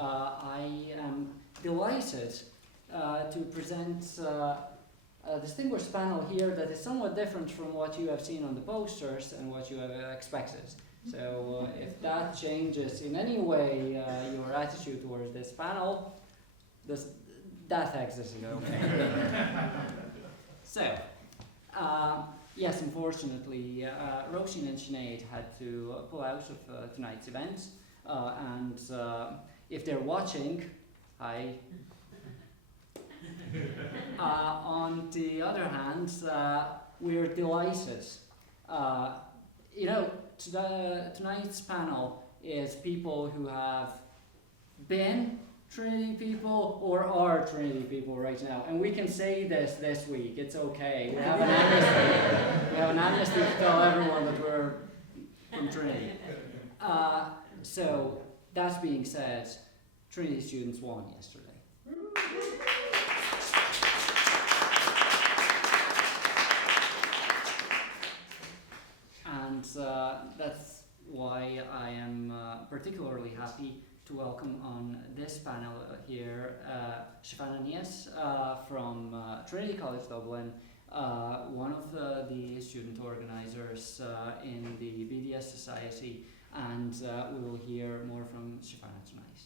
I am delighted to present a distinguished panel here that is somewhat different from what you have seen on the posters and what you have expected. So if that changes in any way your attitude towards this panel, that exit is okay. So, yes, unfortunately, Roisin and Sinead had to pull out of tonight's event, and if they're watching, hi. On the other hand, we're delighted. Tonight's panel is people who have been Trinity people or are Trinity people right now, and we can say this week. It's okay. We have an amnesty. We have an amnesty to tell everyone that we're from Trinity. So that being said, Trinity students won yesterday. And that's why I am particularly happy to welcome on this panel here Stefana Nies from Trinity College Dublin, one of the student organizers in the BDS Society, and we will hear more from Stefana tonight.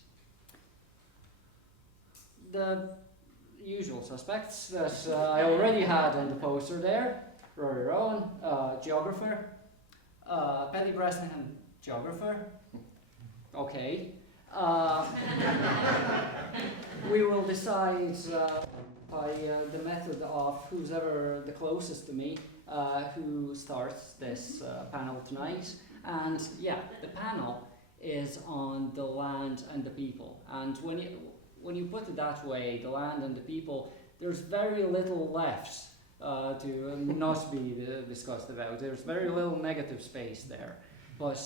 The usual suspects that I already had in the poster there: Rory Rowan, geographer, Betty Bresnahan, geographer. Okay. We will decide by the method of who's ever the closest to me who starts this panel tonight. And yeah, the panel is on the land and the people. And when you put it that way, the land and the people, there's very little left to not be discussed about. There's very little negative space there. But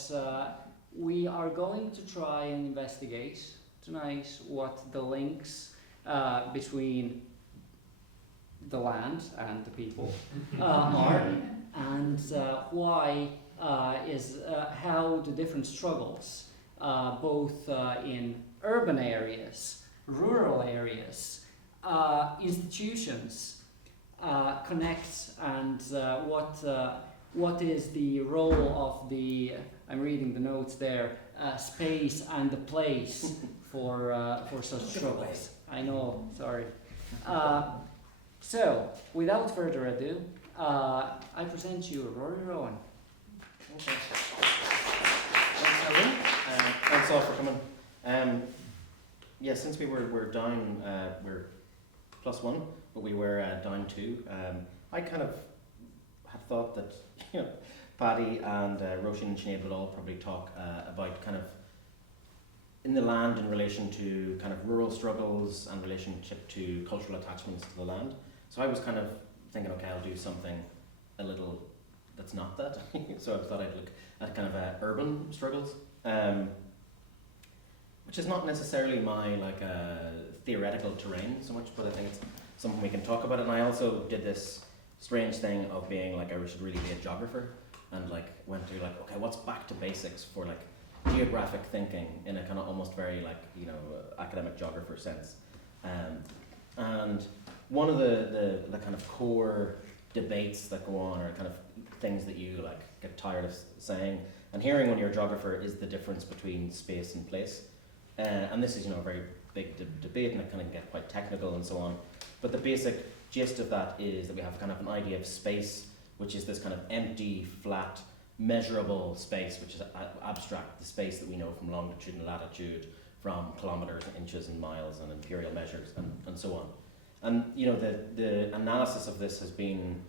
we are going to try and investigate tonight what the links between the land and the people are, and why is how the different struggles, both in urban areas, rural areas, institutions, connect, and what is the role of the, I'm reading the notes there, space and the place for such struggles. I know, sorry. So, without further ado, I present you Rory Rowan. Okay. Thanks, Alan. Thanks all for coming. Yeah, since we were down, we're +1, but we were down 2. I kind of had thought that Paddy and Roisin and Sinead would all probably talk about kind of in the land in relation to kind of rural struggles and relationship to cultural attachments to the land. So I was kind of thinking, okay, I'll do something a little that's not that. So I thought I'd look at kind of urban struggles, which is not necessarily my theoretical terrain so much, but I think it's something we can talk about. And I also did this strange thing of being like, I should really be a geographer, and went through okay, what's back to basics for geographic thinking in a kind of almost very academic geographer sense. And one of the kind of core debates that go on, or kind of things that you get tired of saying and hearing when you're a geographer, is the difference between space and place. And this is a very big debate, and it can get quite technical and so on. But the basic gist of that is that we have kind of an idea of space, which is this kind of empty, flat, measurable space, which is abstract, the space that we know from longitude and latitude, from kilometers, inches and miles and imperial measures and so on. And the analysis of this has been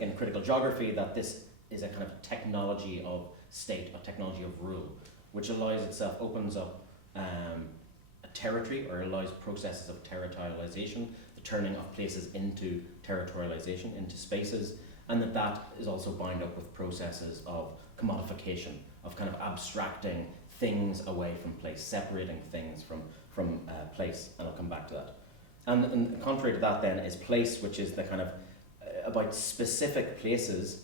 in critical geography that this is a kind of technology of state, a technology of rule, which opens up a territory, or allows processes of territorialization, the turning of places into territorialization, into spaces, and that is also bound up with processes of commodification, of kind of abstracting things away from place, separating things from place, and I'll come back to that. And contrary to that then is place, which is the kind of about specific places,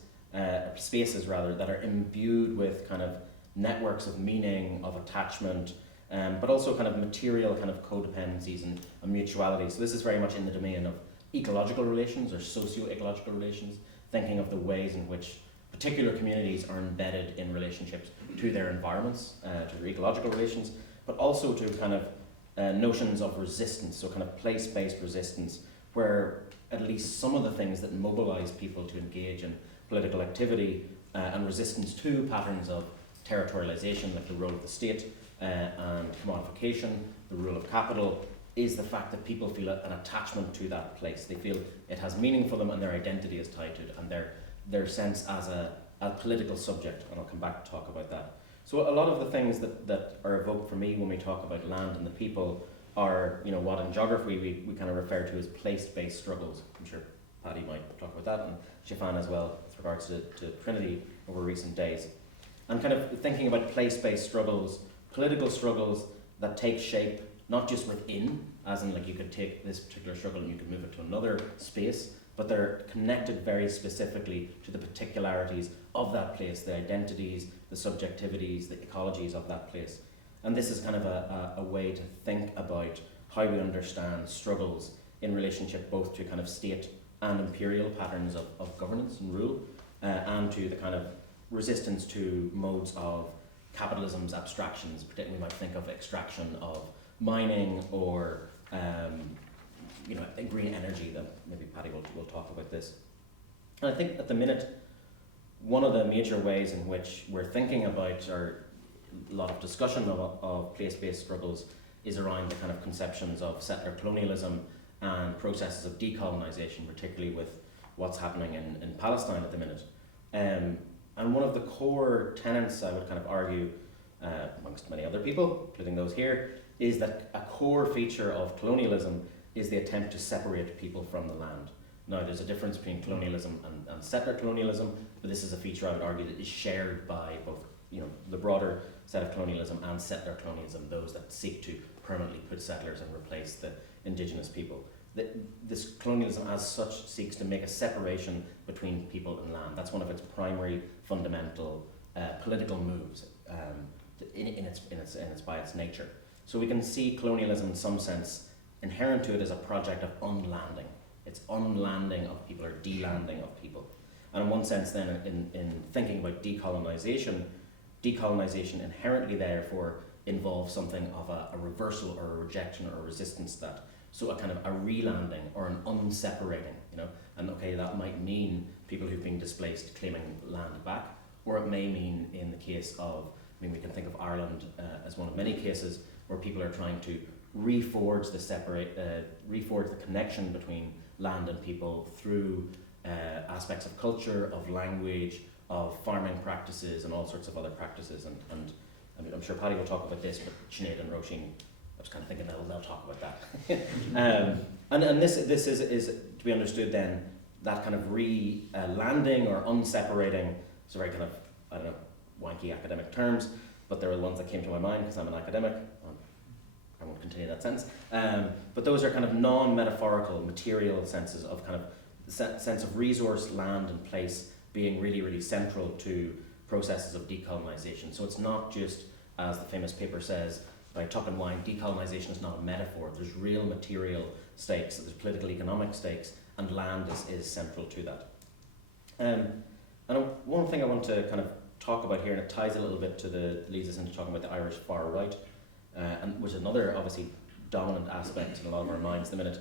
spaces rather, that are imbued with kind of networks of meaning, of attachment, but also kind of material kind of codependencies and mutuality. So this is very much in the domain of ecological relations or socio-ecological relations, thinking of the ways in which particular communities are embedded in relationships to their environments, to their ecological relations, but also to kind of notions of resistance, so kind of place-based resistance, where at least some of the things that mobilize people to engage in political activity and resistance to patterns of territorialization, like the role of the state and commodification, the rule of capital, is the fact that people feel an attachment to that place. They feel it has meaning for them and their identity is tied to it, and their sense as a political subject, and I'll come back to talk about that. So a lot of the things that are evoked for me when we talk about land and the people are, what in geography we kind of refer to as place-based struggles. I'm sure Paddy might talk about that, and Shafan as well, with regards to Trinity over recent days. And kind of thinking about place-based struggles, political struggles that take shape not just within, as in like you could take this particular struggle and you could move it to another space, but they're connected very specifically to the particularities of that place, the identities, the subjectivities, the ecologies of that place. And this is kind of a way to think about how we understand struggles in relationship both to kind of state and imperial patterns of governance and rule, and to the kind of resistance to modes of capitalism's abstractions. Particularly, we might think of extraction of mining or green energy. That maybe Paddy will talk about this. And I think at the minute, one of the major ways in which we're thinking about, or a lot of discussion of place-based struggles, is around the kind of conceptions of settler colonialism and processes of decolonisation, particularly with what's happening in Palestine at the minute. And one of the core tenets, I would kind of argue, amongst many other people, including those here, is that a core feature of colonialism is the attempt to separate people from the land. Now, there's a difference between colonialism and settler colonialism, but this is a feature I would argue that is shared by both, the broader set of colonialism and settler colonialism, those that seek to permanently put settlers and replace the indigenous people. This colonialism as such seeks to make a separation between people and land. That's one of its primary fundamental political moves by its nature. So we can see colonialism in some sense inherent to it as a project of unlanding. It's unlanding of people or delanding of people. And in one sense then, in thinking about decolonisation inherently therefore involves something of a reversal or a rejection or a resistance to that. So a kind of a relanding or an unseparating, and okay, that might mean people who've been displaced claiming land back, or it may mean in the case of, we can think of Ireland as one of many cases where people are trying to reforge the connection between land and people through aspects of culture, of language, of farming practices, and all sorts of other practices. And I'm sure Paddy will talk about this, but Sinead and Roisin, I was kind of thinking they'll talk about that. And this is to be understood then, that kind of landing or unseparating. It's a very kind of, wanky academic terms, but they were the ones that came to my mind because I'm an academic. I won't continue that sentence. But those are kind of non-metaphorical, material senses of kind of sense of resource, land and place being really, really central to processes of decolonisation. So it's not just, as the famous paper says, by Tuck and Wine, decolonisation is not a metaphor. There's real material stakes, there's political economic stakes, and land is central to that. And one thing I want to kind of talk about here, and it ties a little bit leads us into talking about the Irish far right, and which is another obviously dominant aspect in a lot of our minds at the minute,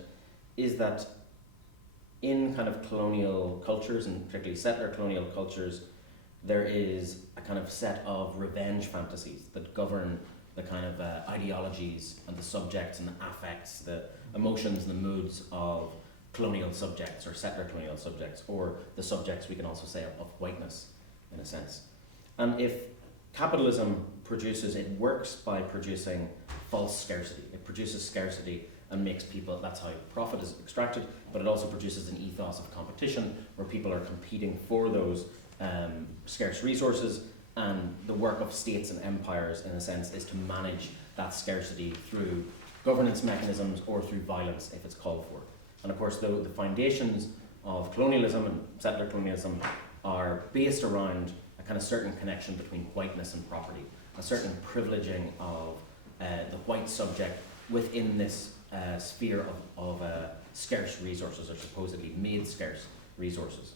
is that in kind of colonial cultures, and particularly settler colonial cultures, there is a kind of set of revenge fantasies that govern the kind of ideologies and the subjects and the affects, the emotions and the moods of colonial subjects or settler colonial subjects, or the subjects we can also say of whiteness in a sense. And if capitalism works by producing false scarcity. It produces scarcity and makes people, that's how profit is extracted, but it also produces an ethos of competition where people are competing for those scarce resources, and the work of states and empires in a sense is to manage that scarcity through governance mechanisms or through violence if it's called for. And of course the foundations of colonialism and settler colonialism are based around a kind of certain connection between whiteness and property, a certain privileging of the white subject within this sphere of scarce resources, or supposedly made scarce resources.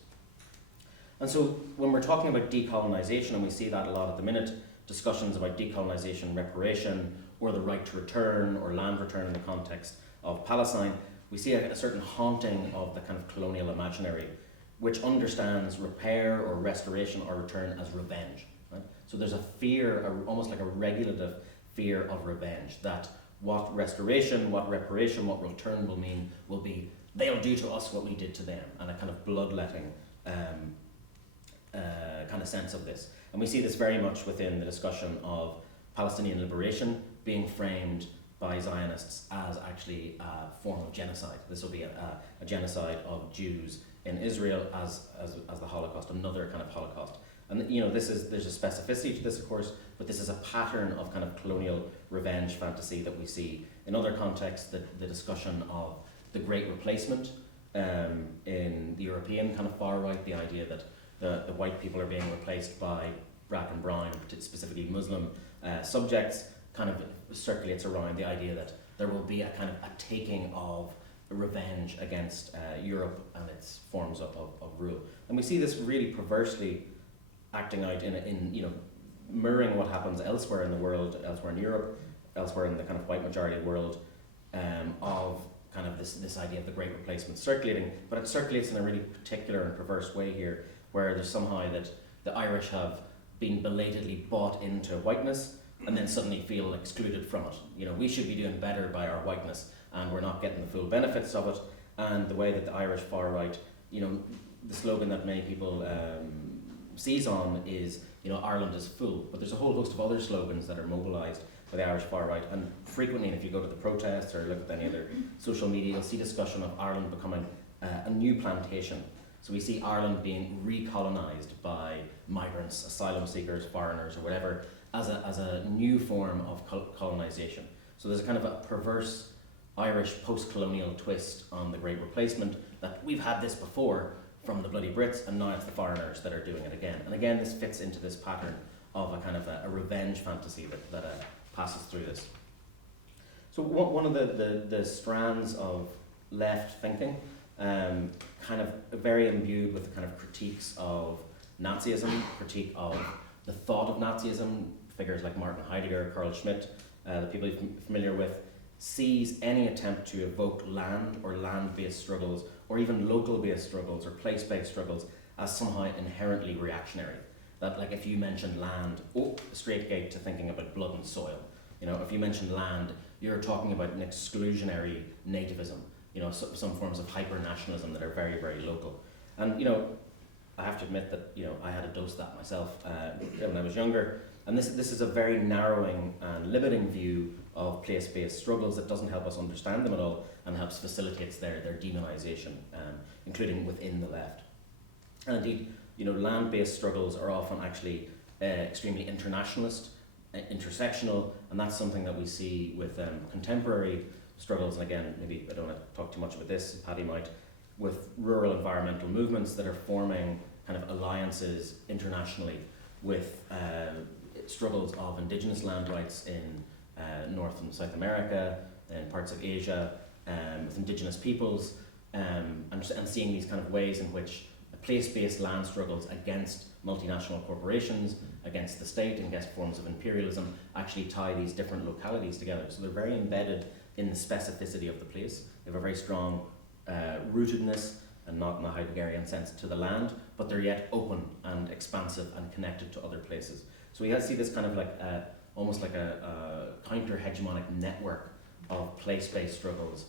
And so when we're talking about decolonisation, and we see that a lot at the minute, discussions about decolonisation, reparation, or the right to return, or land return in the context of Palestine, we see a certain haunting of the kind of colonial imaginary, which understands repair or restoration or return as revenge. Right? So there's a fear, almost like a regulative fear of revenge, that what restoration, what reparation, what return will mean will be, they'll do to us what we did to them, and a kind of bloodletting kind of sense of this. And we see this very much within the discussion of Palestinian liberation being framed by Zionists as actually a form of genocide. This will be a genocide of Jews in Israel as the Holocaust, another kind of Holocaust. And you know, there's a specificity to this, of course, but this is a pattern of kind of colonial revenge fantasy that we see in other contexts. The discussion of the Great Replacement in the European kind of far right, the idea that the white people are being replaced by black and brown, specifically Muslim subjects, kind of circulates around the idea that there will be a kind of a taking of revenge against Europe and its forms of rule. And we see this really perversely acting out in you know, mirroring what happens elsewhere in the world, elsewhere in Europe, elsewhere in the kind of white majority of the world, of kind of this idea of the Great Replacement circulating, but it circulates in a really particular and perverse way here, where there's somehow that the Irish have been belatedly bought into whiteness and then suddenly feel excluded from it. You know, we should be doing better by our whiteness, and we're not getting the full benefits of it. And the way that the Irish far right, you know, the slogan that many people seize on is, you know, Ireland is full. But there's a whole host of other slogans that are mobilised by the Irish far right, and frequently, if you go to the protests or look at any other social media, you'll see discussion of Ireland becoming a new plantation. So we see Ireland being recolonised by migrants, asylum seekers, foreigners, or whatever, as a new form of colonisation. So there's a kind of a perverse Irish post-colonial twist on the Great Replacement, that we've had this before from the bloody Brits, and now it's the foreigners that are doing it again. And again, this fits into this pattern of a kind of a revenge fantasy that passes through this. So one of the strands of left thinking, kind of very imbued with the kind of critiques of Nazism, critique of the thought of Nazism, figures like Martin Heidegger, Carl Schmitt, the people you're familiar with, sees any attempt to evoke land or land-based struggles, or even local-based struggles or place-based struggles, as somehow inherently reactionary. That, like, if you mention land, straight gate to thinking about blood and soil. You know, if you mention land, you're talking about an exclusionary nativism. You know, some forms of hyper-nationalism that are very, very local. And, you know, I have to admit that, you know, I had a dose of that myself when I was younger. And this is a very narrowing and limiting view of place-based struggles that doesn't help us understand them at all, and helps facilitates their demonisation, including within the left. And indeed, you know, land-based struggles are often actually extremely internationalist, intersectional, and that's something that we see with contemporary struggles. And again, maybe I don't want to talk too much about this, Paddy might, with rural environmental movements that are forming kind of alliances internationally with struggles of indigenous land rights in North and South America, in parts of Asia, with indigenous peoples, and seeing these kind of ways in which place-based land struggles against multinational corporations, against the state, and against forms of imperialism actually tie these different localities together. So they're very embedded in the specificity of the place. They have a very strong rootedness, and not in the Heideggerian sense, to the land, but they're yet open and expansive and connected to other places. So we see this kind of like almost like a counter-hegemonic network of place-based struggles,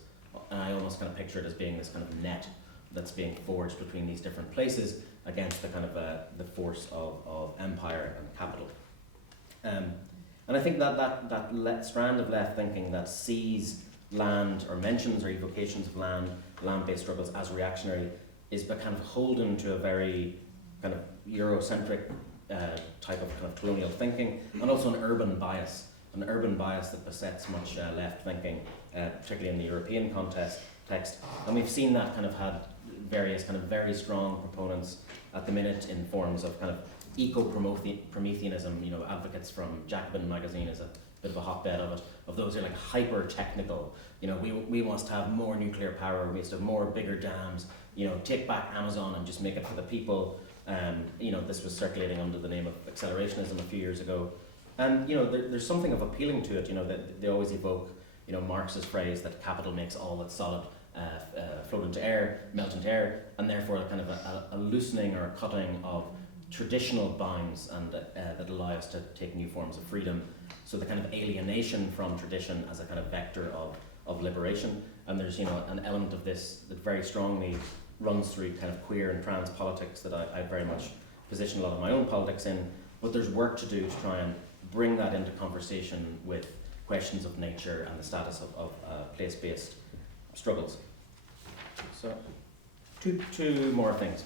and I almost kind of picture it as being this kind of net that's being forged between these different places against the kind of the force of empire and capital. And I think that strand of left thinking that sees land, or mentions or evocations of land-based struggles as reactionary, is kind of beholden to a very kind of Eurocentric type of kind of colonial thinking, and also an urban bias that besets much left thinking, particularly in the European context. And we've seen that kind of had various kind of very strong proponents at the minute in forms of kind of eco-Prometheanism, you know, advocates from Jacobin magazine is a bit of a hotbed of it, of those who are like hyper-technical, you know, we must have more nuclear power, we must have more bigger dams, you know, take back Amazon and just make it for the people. You know, this was circulating under the name of accelerationism a few years ago. And, you know, there's something of appealing to it, you know, that they always evoke, you know, Marx's phrase that capital makes all that's solid float into air, melt into air, and therefore a kind of a loosening or a cutting of traditional bounds and that allow us to take new forms of freedom. So the kind of alienation from tradition as a kind of vector of liberation. And there's, you know, an element of this that very strongly runs through kind of queer and trans politics that I very much position a lot of my own politics in. But there's work to do to try and bring that into conversation with questions of nature and the status of place-based struggles. So, two more things.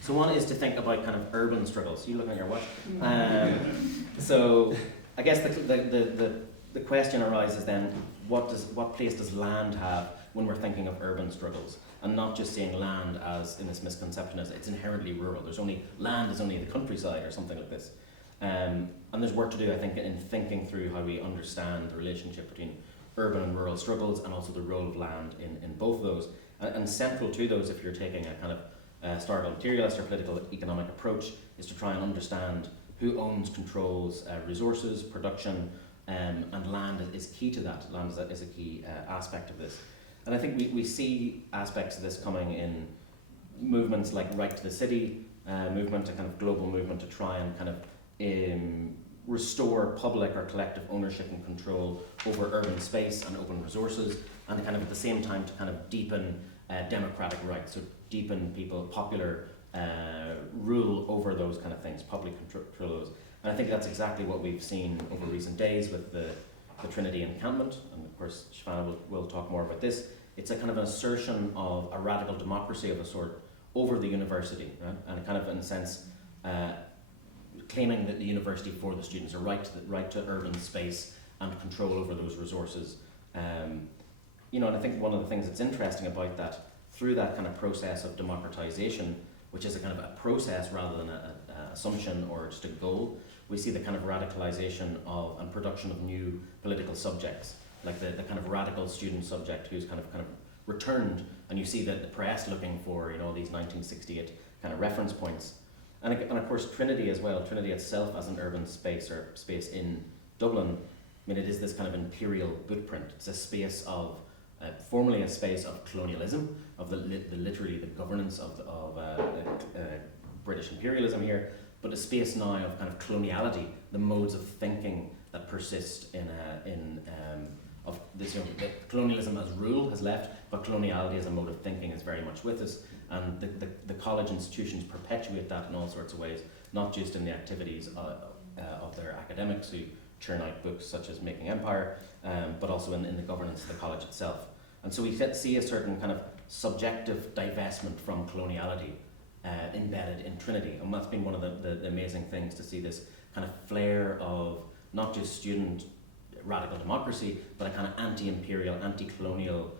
So one is to think about kind of urban struggles. You looking at your watch? So I guess the question arises then: what place does land have when we're thinking of urban struggles, and not just seeing land as in this misconception as it's inherently rural. Land is only the countryside or something like this. And there's work to do, I think, in thinking through how we understand the relationship between urban and rural struggles, and also the role of land in both of those. And central to those, if you're taking a kind of historical materialist or political economic approach, is to try and understand who owns, controls resources, production, and land is key to that. Land is a key aspect of this. And I think we see aspects of this coming in movements like Right to the City movement, a kind of global movement to try and kind of restore public or collective ownership and control over urban space and open resources, and kind of at the same time to kind of deepen democratic rights, so deepen popular rule over those kind of things, public control those. And I think that's exactly what we've seen over recent days with the Trinity encampment, and of course Shivana will talk more about this. It's a kind of an assertion of a radical democracy of a sort over the university, right? And a kind of, in a sense, claiming that the university for the students, a right to urban space and control over those resources. You know, and I think one of the things that's interesting about that, through that kind of process of democratization, which is a kind of a process rather than an assumption or just a goal, we see the kind of radicalization of and production of new political subjects, like the kind of radical student subject who's kind of returned, and you see that the press looking for, you know, these 1968 kind of reference points. And of course Trinity as well, Trinity itself as an urban space or space in Dublin, I mean, it is this kind of imperial bootprint. It's a space of, formerly a space of colonialism, of literally the governance of British imperialism here, but a space now of kind of coloniality, the modes of thinking that persist of this, you know, colonialism as rule has left, but coloniality as a mode of thinking is very much with us. And the college institutions perpetuate that in all sorts of ways, not just in the activities of their academics who churn out books such as Making Empire, but also in the governance of the college itself. And so we see a certain kind of subjective divestment from coloniality embedded in Trinity. And that's been one of the amazing things, to see this kind of flare of not just student radical democracy, but a kind of anti-imperial, anti-colonial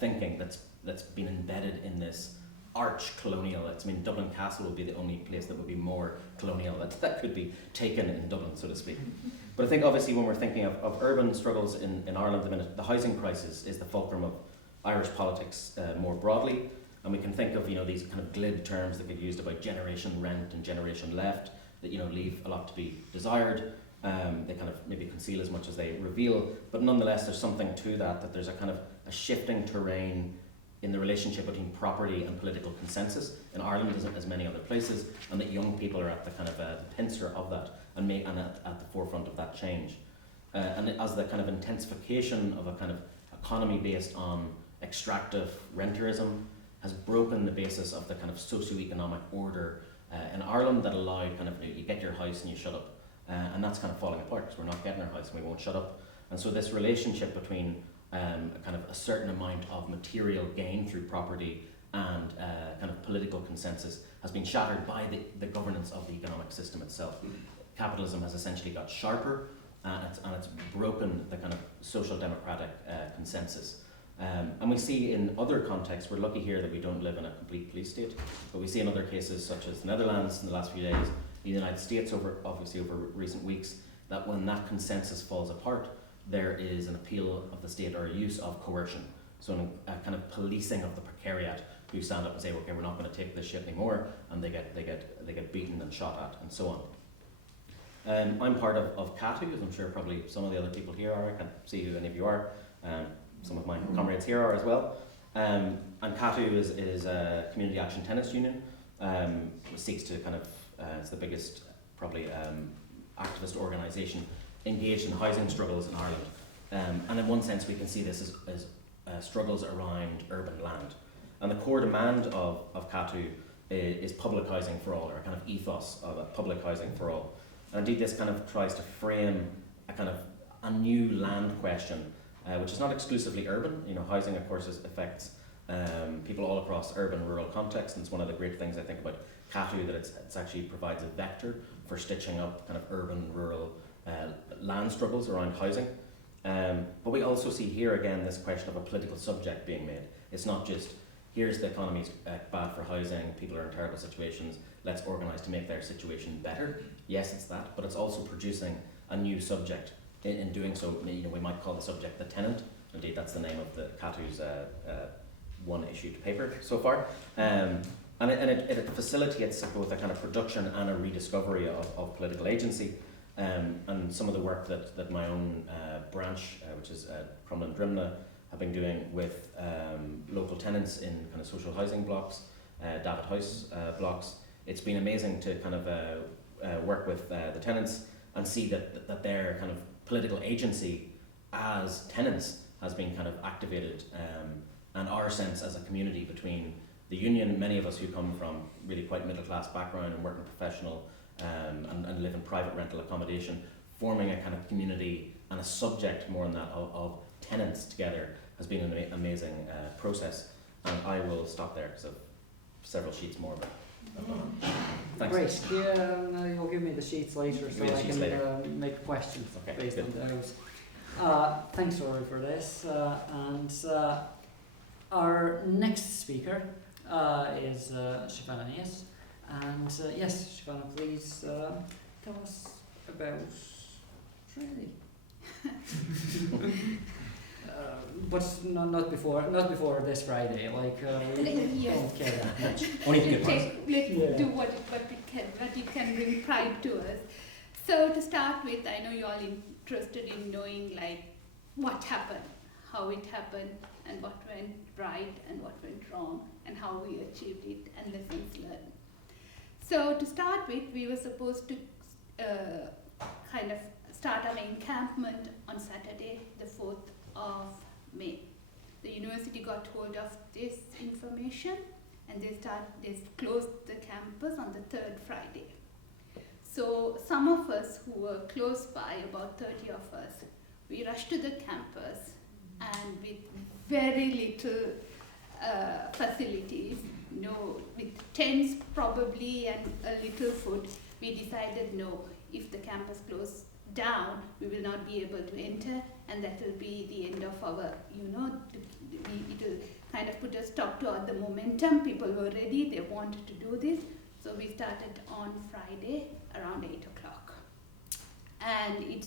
thinking that's been embedded in this arch-colonial. I mean, Dublin Castle would be the only place that would be more colonial that could be taken in Dublin, so to speak. But I think obviously when we're thinking of urban struggles in Ireland at the minute, the housing crisis is the fulcrum of Irish politics more broadly. And we can think of, you know, these kind of glib terms that get used about generation rent and generation left that, you know, leave a lot to be desired. They kind of maybe conceal as much as they reveal, but nonetheless there's something to that there's a kind of a shifting terrain in the relationship between property and political consensus in Ireland as many other places, and that young people are at the kind of the pincer of that and at the forefront of that change. And as the kind of intensification of a kind of economy based on extractive renterism has broken the basis of the kind of socio-economic order in Ireland that allowed kind of, you get your house and you shut up. And that's kind of falling apart because we're not getting our house and we won't shut up. And so this relationship between kind of a certain amount of material gain through property and kind of political consensus has been shattered by the governance of the economic system itself. Capitalism has essentially got sharper and it's broken the kind of social democratic consensus. And we see in other contexts, we're lucky here that we don't live in a complete police state, but we see in other cases such as the Netherlands in the last few days, the United States over recent weeks, that when that consensus falls apart, there is an appeal of the state or a use of coercion. So a kind of policing of the precariat who stand up and say, okay, we're not going to take this shit anymore, and they get beaten and shot at and so on. I'm part of CATU, as I'm sure probably some of the other people here are. I can't see who any of you are. Some of my comrades here are as well. And CATU is a community action tenants union. Seeks to kind of, it's the biggest probably activist organisation engaged in housing struggles in Ireland. And in one sense we can see this as struggles around urban land. And the core demand of CATU is public housing for all, or a kind of ethos of a public housing for all. And indeed this kind of tries to frame a new land question, which is not exclusively urban. You know, housing of course affects people all across urban, rural contexts, and it's one of the great things I think about CATU, that it's actually provides a vector for stitching up kind of urban, rural land struggles around housing. But we also see here again this question of a political subject being made. It's not just, here's the economy's bad for housing, people are in terrible situations, let's organise to make their situation better. Yes, it's that, but it's also producing a new subject. In doing so, you know, we might call the subject the tenant. Indeed, that's the name of the CATU's one issued paper so far. And it facilitates both a kind of production and a rediscovery of political agency. And some of the work that my own branch, which is Crumlin Drimna, have been doing with local tenants in kind of social housing blocks, David House blocks. It's been amazing to kind of work with the tenants and see that their kind of political agency as tenants has been kind of activated, and our sense as a community between the union, many of us who come from really quite middle class background and working professional and live in private rental accommodation, forming a kind of community and a subject more than that of tenants together has been an amazing process. And I will stop there because I've several sheets more, but thanks. Great. Yeah, you'll give me the sheets later so I can make questions based on those. Thanks, Rory, for this. And our next speaker is Shivana Nias. And yes, Shivana, please tell us about Trinity. But not before this Friday. Like we don't care that much. Only the good parts. Let's do what you can bring pride to us. So to start with, I know you're all interested in knowing like what happened, how it happened, and what went right and what went wrong, and how we achieved it, and lessons learned. So to start with, we were supposed to kind of start our encampment on Saturday, the 4th of May. The university got hold of this information and they closed the campus on the 3rd Friday. So some of us who were close by, about 30 of us, we rushed to the campus, and with very little facilities, with tents probably and a little food, we decided no, if the campus closed down, we will not be able to enter, and that will be the end of our, it will kind of put a stop to all the momentum. People were ready, they wanted to do this. So we started on Friday around 8 o'clock. And it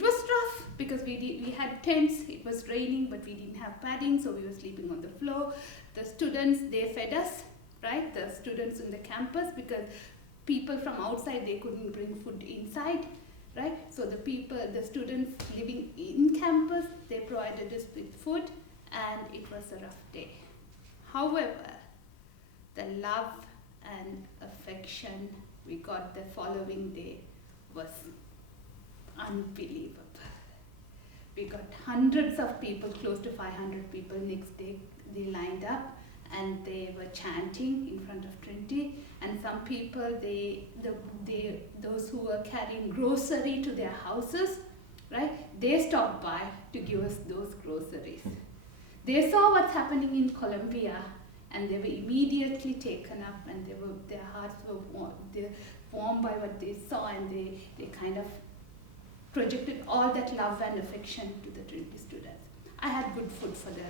was rough because we had tents, it was raining, but we didn't have padding, so we were sleeping on the floor. The students, they fed us, right? The students in the campus, because people from outside, they couldn't bring food inside, right? So the students living in campus, they provided us with food, and it was a rough day. However, the love and affection we got the following day was unbelievable. We got hundreds of people, close to 500 people next day. They lined up and they were chanting in front of Trinity, and some people, those who were carrying grocery to their houses, right, they stopped by to give us those groceries. They saw what's happening in Colombia, and they were immediately taken up, and their hearts were warmed by what they saw, and they kind of projected all that love and affection to the Trinity students. I had good food for the.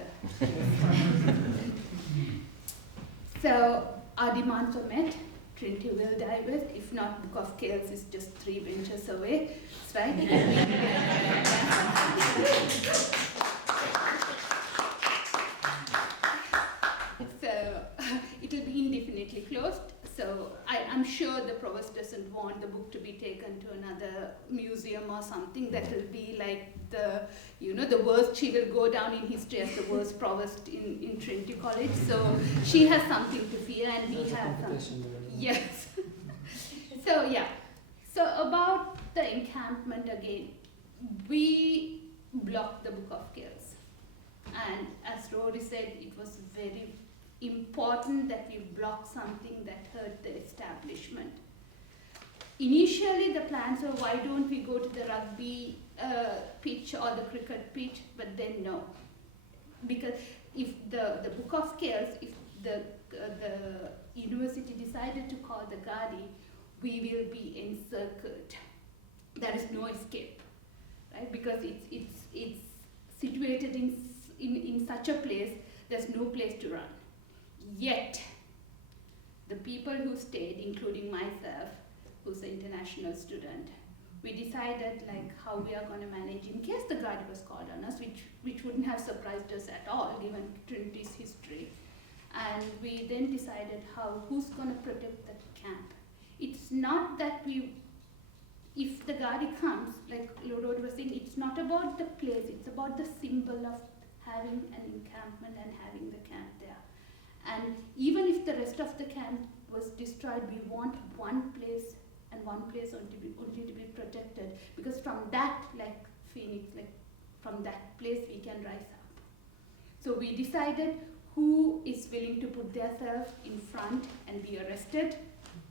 So our demands were met. Trinity will divest. If not, Book of Kells is just 3 benches away. That's right. So it will be indefinitely closed. So I'm sure the provost doesn't want the book to be taken to another museum or something. That will be like the worst. She will go down in history as the worst provost in Trinity College. So she has something to fear, and we have something. Yes. So yeah. So about the encampment again, we blocked the Book of Kells, and as Rory said, it was very important that we block something that hurt the establishment. Initially, the plans were, why don't we go to the rugby pitch or the cricket pitch, but then no. Because if the Book of Kells, if the university decided to call the Gardaí, we will be encircled. There is no escape, right? Because it's situated in such a place, there's no place to run. Yet, the people who stayed, including myself, who's an international student, we decided like how we are going to manage in case the Gardaí was called on us, which wouldn't have surprised us at all given Trinity's history. And we then decided who's going to protect that camp. It's not that if the Gardaí comes, like Lord was saying, it's not about the place, it's about the symbol of having an encampment and having the camp there. And even if the rest of the camp was destroyed, we want one place and one place only to be protected, because from that, like Phoenix, like from that place we can rise up. So we decided who is willing to put themselves in front and be arrested,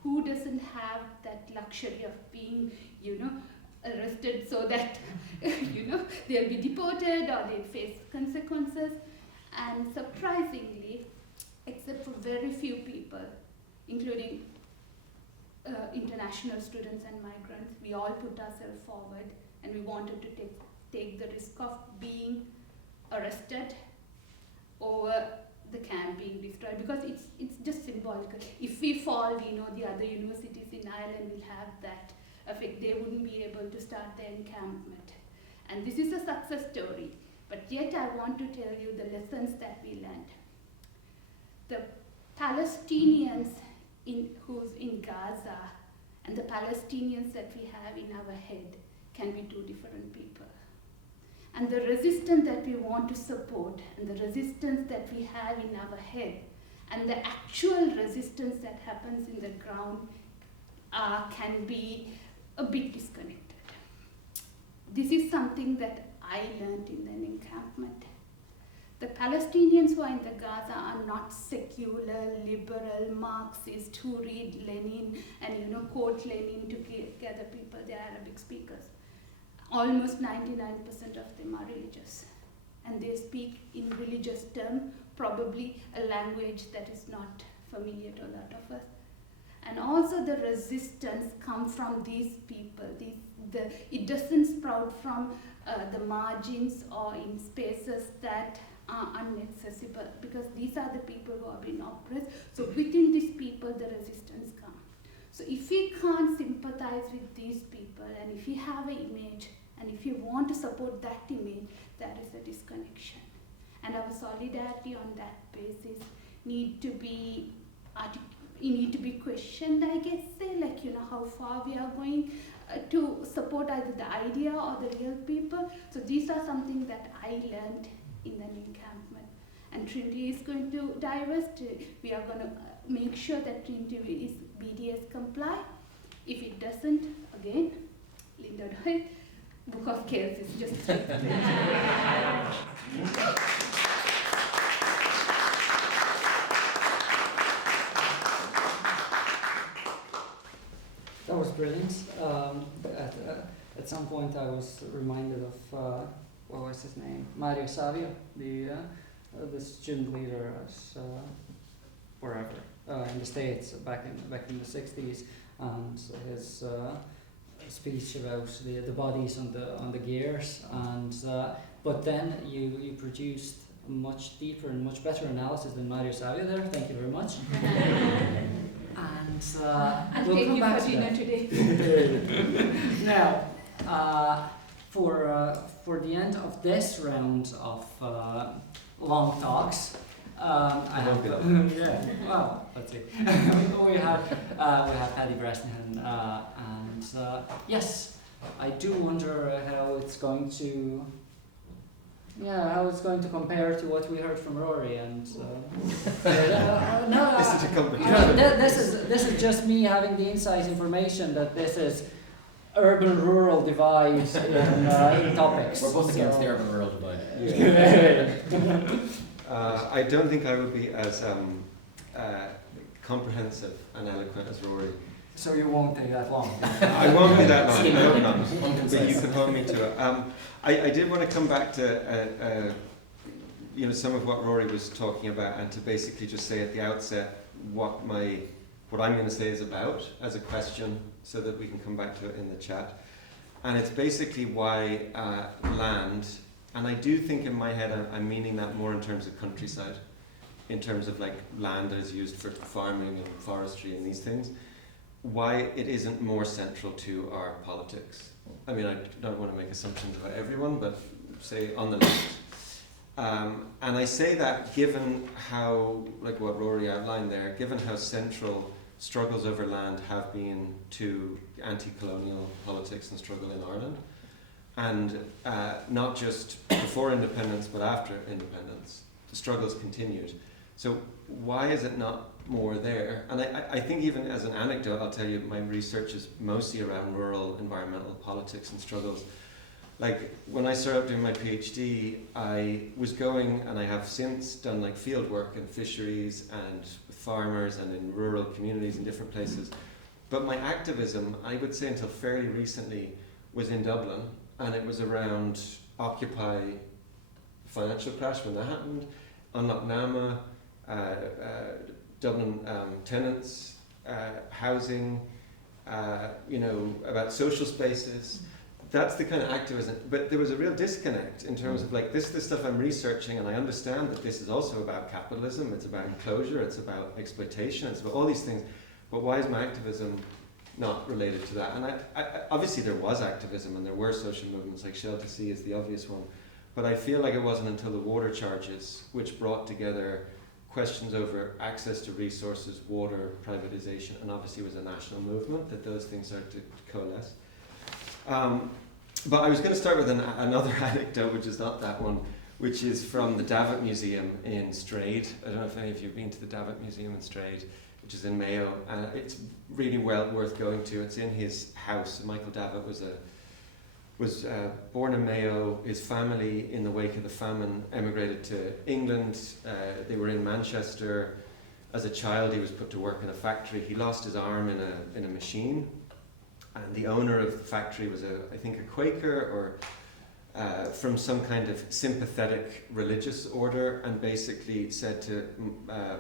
who doesn't have that luxury of being, arrested so that, they'll be deported or they'll face consequences. And surprisingly, except for very few people, including international students and migrants, we all put ourselves forward, and we wanted to take the risk of being arrested over the camp being destroyed, because it's just symbolical. If we fall, we know the other universities in Ireland will have that effect. They wouldn't be able to start their encampment. And this is a success story, but yet I want to tell you the lessons that we learned. The Palestinians who's in Gaza and the Palestinians that we have in our head can be two different people. And the resistance that we want to support and the resistance that we have in our head and the actual resistance that happens in the ground can be a bit disconnected. This is something that I learned in an encampment. The Palestinians who are in the Gaza are not secular, liberal, Marxist who read Lenin and quote Lenin to gather people. They are Arabic speakers. Almost 99% of them are religious, and they speak in religious terms, probably a language that is not familiar to a lot of us. And also the resistance comes from these people. It doesn't sprout from the margins or in spaces that are inaccessible, because these are the people who have been oppressed. So within these people, the resistance comes. So if we can't sympathize with these people, and if we have an image, and if you want to support that image, there is a disconnection. And our solidarity on that basis need to be questioned, I guess, how far we are going to support either the idea or the real people. So these are something that I learned in an encampment. And Trinity is going to divest. We are going to make sure that Trinity is BDS comply. If it doesn't, again, Linda Doyle, Book of Kells is just That was brilliant. At some point I was reminded of, what was his name? Mario Savio, the student leader at wherever, in the States back in the 60s, and his speech about the bodies on the gears, and but then you produced a much deeper and much better analysis than Mario Savio there. Thank you very much. And I'll we'll take come you back for to dinner that. today. Now, for the end of this round of long talks, I won't be have long. yeah. Well, let's see. we have Paddy Bresnahan, and yes, I do wonder how it's going to. Yeah, how it's going to compare to what we heard from Rory, and no, This is a competition. this is just me having the inside information that this is urban-rural divide in topics. We're both against so- the urban-rural divide. I don't think I would be as comprehensive and eloquent as Rory. So you won't take that long. I won't be that long, I hope not. Unconcise. But you can hold me to it. I did want to come back to some of what Rory was talking about, and to basically just say at the outset what I'm going to say is about as a question, so that we can come back to it in the chat. And it's basically why land, and I do think in my head I'm meaning that more in terms of countryside, in terms of like land that is used for farming and forestry and these things, why it isn't more central to our politics. I mean, I don't want to make assumptions about everyone, but say on the left. And I say that given how, like what Rory outlined there, given how central struggles over land have been to anti-colonial politics and struggle in Ireland. And not just before independence, but after independence. The struggles continued. So why is it not more there? And I think even as an anecdote, I'll tell you, my research is mostly around rural environmental politics and struggles. Like when I started doing my PhD, I was going, and I have since done like field work in fisheries and with farmers and in rural communities in different places. But my activism, I would say until fairly recently, was in Dublin, and it was around Occupy, financial crash when that happened, Unlock Nama, Dublin tenants, housing, about social spaces. That's the kind of activism. But there was a real disconnect in terms of like, this is the stuff I'm researching, and I understand that this is also about capitalism, it's about enclosure, it's about exploitation, it's about all these things. But why is my activism not related to that? And I obviously there was activism and there were social movements, like Shell to Sea is the obvious one. But I feel like it wasn't until the water charges, which brought together questions over access to resources, water, privatization, and obviously was a national movement, that those things started to coalesce. But I was going to start with another anecdote, which is not that one, which is from the Davitt Museum in Strade. I don't know if any of you have been to the Davitt Museum in Strade, which is in Mayo, and it's really well worth going to. It's in his house. Michael Davitt was born in Mayo. His family, in the wake of the famine, emigrated to England. They were in Manchester. As a child, he was put to work in a factory. He lost his arm in a machine, and the owner of the factory was I think a Quaker or from some kind of sympathetic religious order, and basically said to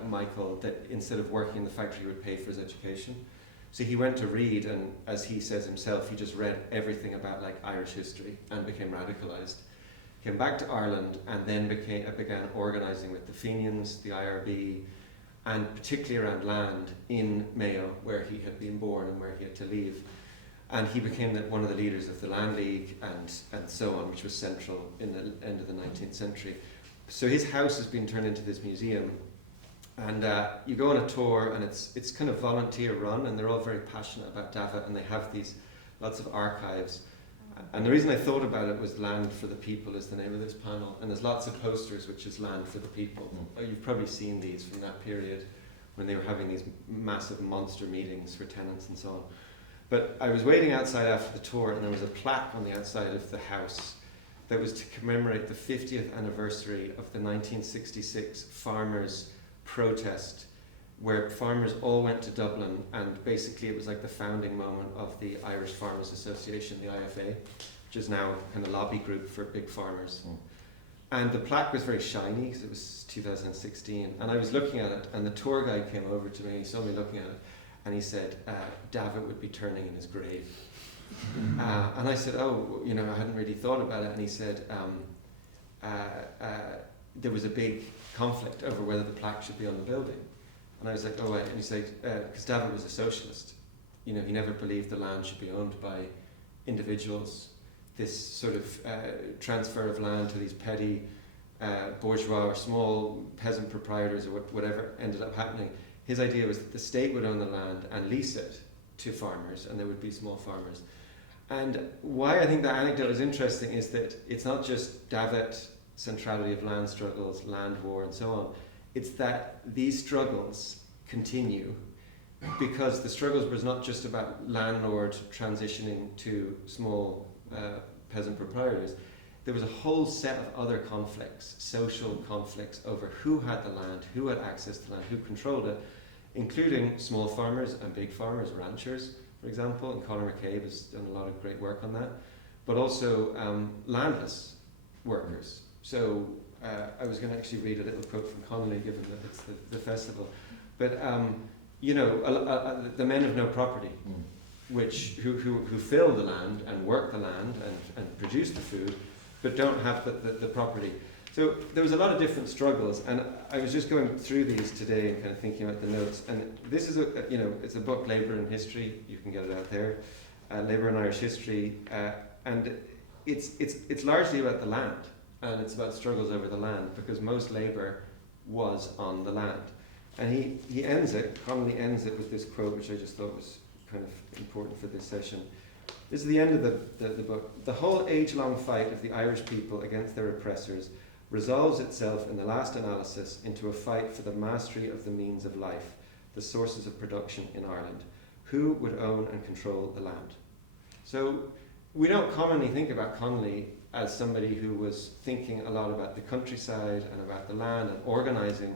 Michael that instead of working in the factory, he would pay for his education. So he went to read, and as he says himself, he just read everything about like Irish history and became radicalised. Came back to Ireland and then began organising with the Fenians, the IRB, and particularly around land in Mayo, where he had been born and where he had to leave. And he became one of the leaders of the Land League and so on, which was central in the end of the 19th century. So his house has been turned into this museum. And you go on a tour, and it's kind of volunteer run, and they're all very passionate about Davitt, and they have these lots of archives. And the reason I thought about it was Land for the People is the name of this panel, and there's lots of posters which is Land for the People. You've probably seen these from that period when they were having these massive monster meetings for tenants and so on. But I was waiting outside after the tour, and there was a plaque on the outside of the house that was to commemorate the 50th anniversary of the 1966 farmers' protest, where farmers all went to Dublin, and basically it was like the founding moment of the Irish Farmers Association, the IFA, which is now kind of lobby group for big farmers. And the plaque was very shiny because it was 2016, and I was looking at it, and the tour guide came over to me, he saw me looking at it, and he said, Davitt would be turning in his grave. And I said, oh, you know, I hadn't really thought about it. And he said, there was a big conflict over whether the plaque should be on the building. And I was like, oh, right. And he said, because David was a socialist. You know, he never believed the land should be owned by individuals. This sort of transfer of land to these petty bourgeois or small peasant proprietors or whatever ended up happening. His idea was that the state would own the land and lease it to farmers, and there would be small farmers. And why I think that anecdote is interesting is that it's not just David, centrality of land struggles, land war, and so on. It's that these struggles continue because the struggles was not just about landlord transitioning to small peasant proprietors. There was a whole set of other conflicts, social conflicts over who had the land, who had access to land, who controlled it, including small farmers and big farmers, ranchers, for example, and Conor McCabe has done a lot of great work on that, but also landless workers. So I was going to actually read a little quote from Connolly, given that it's the festival. But, you know, the men of no property, who fill the land and work the land and produce the food, but don't have the property. So there was a lot of different struggles, and I was just going through these today and kind of thinking about the notes. And this is it's a book, Labour and History. You can get it out there, Labour and Irish History, and it's largely about the land, and it's about struggles over the land because most labour was on the land. And Connolly ends it with this quote, which I just thought was kind of important for this session. This is the end of the book. The whole age-long fight of the Irish people against their oppressors resolves itself in the last analysis into a fight for the mastery of the means of life, the sources of production in Ireland. Who would own and control the land? So we don't commonly think about Connolly as somebody who was thinking a lot about the countryside and about the land and organising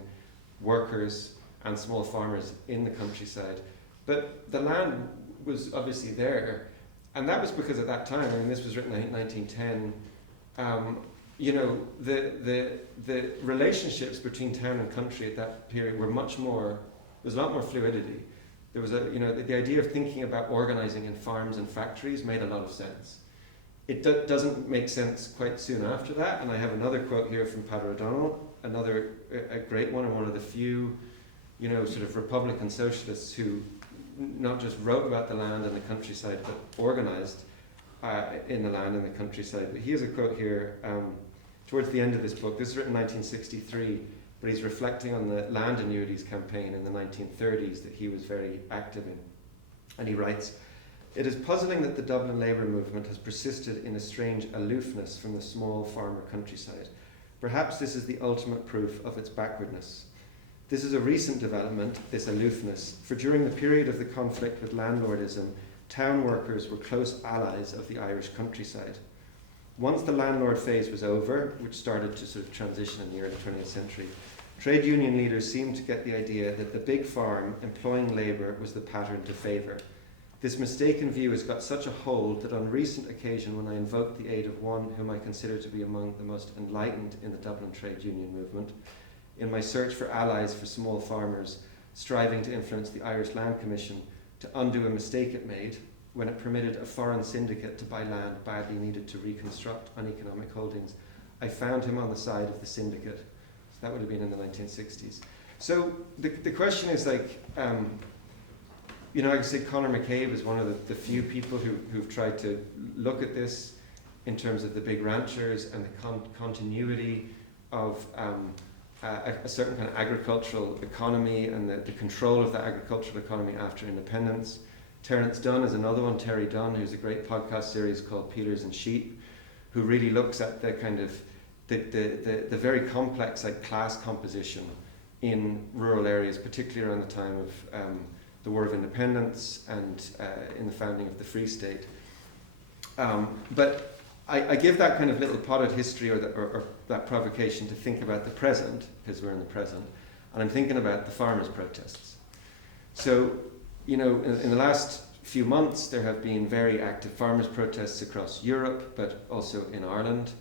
workers and small farmers in the countryside. But the land was obviously there, and that was because at that time, I mean, this was written, I think, 1910, you know, the relationships between town and country at that period were much more, there was a lot more fluidity. There was the idea of thinking about organising in farms and factories made a lot of sense. It doesn't make sense quite soon after that, and I have another quote here from Peadar O'Donnell, a great one, and one of the few, you know, sort of Republican socialists who not just wrote about the land and the countryside, but organised in the land and the countryside. But he has a quote here towards the end of this book. This is written in 1963, but he's reflecting on the land annuities campaign in the 1930s that he was very active in. And he writes, "It is puzzling that the Dublin labour movement has persisted in a strange aloofness from the small farmer countryside. Perhaps this is the ultimate proof of its backwardness. This is a recent development, this aloofness, for during the period of the conflict with landlordism, town workers were close allies of the Irish countryside. Once the landlord phase was over, which started to sort of transition in the early 20th century, trade union leaders seemed to get the idea that the big farm employing labour was the pattern to favour. This mistaken view has got such a hold that on recent occasion when I invoked the aid of one whom I consider to be among the most enlightened in the Dublin trade union movement, in my search for allies for small farmers, striving to influence the Irish Land Commission to undo a mistake it made when it permitted a foreign syndicate to buy land badly needed to reconstruct uneconomic holdings, I found him on the side of the syndicate." So that would have been in the 1960s. So the question is like, you know, I could say Conor McCabe is one of the few people who've tried to look at this in terms of the big ranchers and the continuity of a certain kind of agricultural economy and the control of the agricultural economy after independence. Terence Dunn is another one, Terry Dunn, who's a great podcast series called Peelers and Sheep, who really looks at the kind of the very complex like class composition in rural areas, particularly around the time of the War of Independence and in the founding of the Free State. But I give that kind of little potted history or that provocation to think about the present, because we're in the present, and I'm thinking about the farmers' protests. So, you know, in the last few months there have been very active farmers' protests across Europe, but also in Ireland.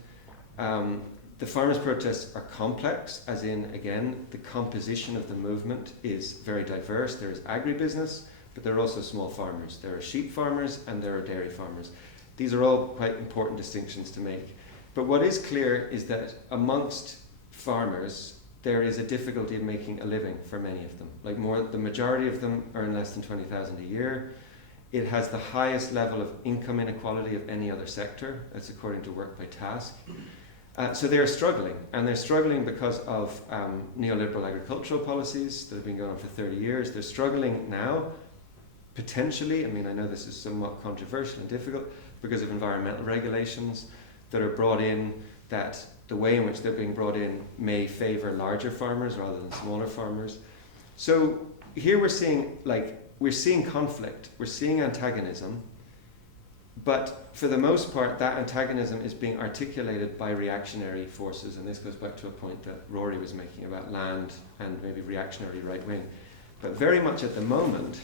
The farmers' protests are complex, as in, again, the composition of the movement is very diverse. There is agribusiness, but there are also small farmers. There are sheep farmers and there are dairy farmers. These are all quite important distinctions to make. But what is clear is that amongst farmers, there is a difficulty in making a living for many of them. Like the majority of them earn less than 20,000 a year. It has the highest level of income inequality of any other sector. That's according to Work by Task. So they're struggling, and they're struggling because of neoliberal agricultural policies that have been going on for 30 years. They're struggling now, potentially, I mean, I know this is somewhat controversial and difficult, because of environmental regulations that are brought in, that the way in which they're being brought in may favour larger farmers rather than smaller farmers. So here we're seeing conflict, we're seeing antagonism, but for the most part that antagonism is being articulated by reactionary forces, and this goes back to a point that Rory was making about land and maybe reactionary right wing. But very much at the moment,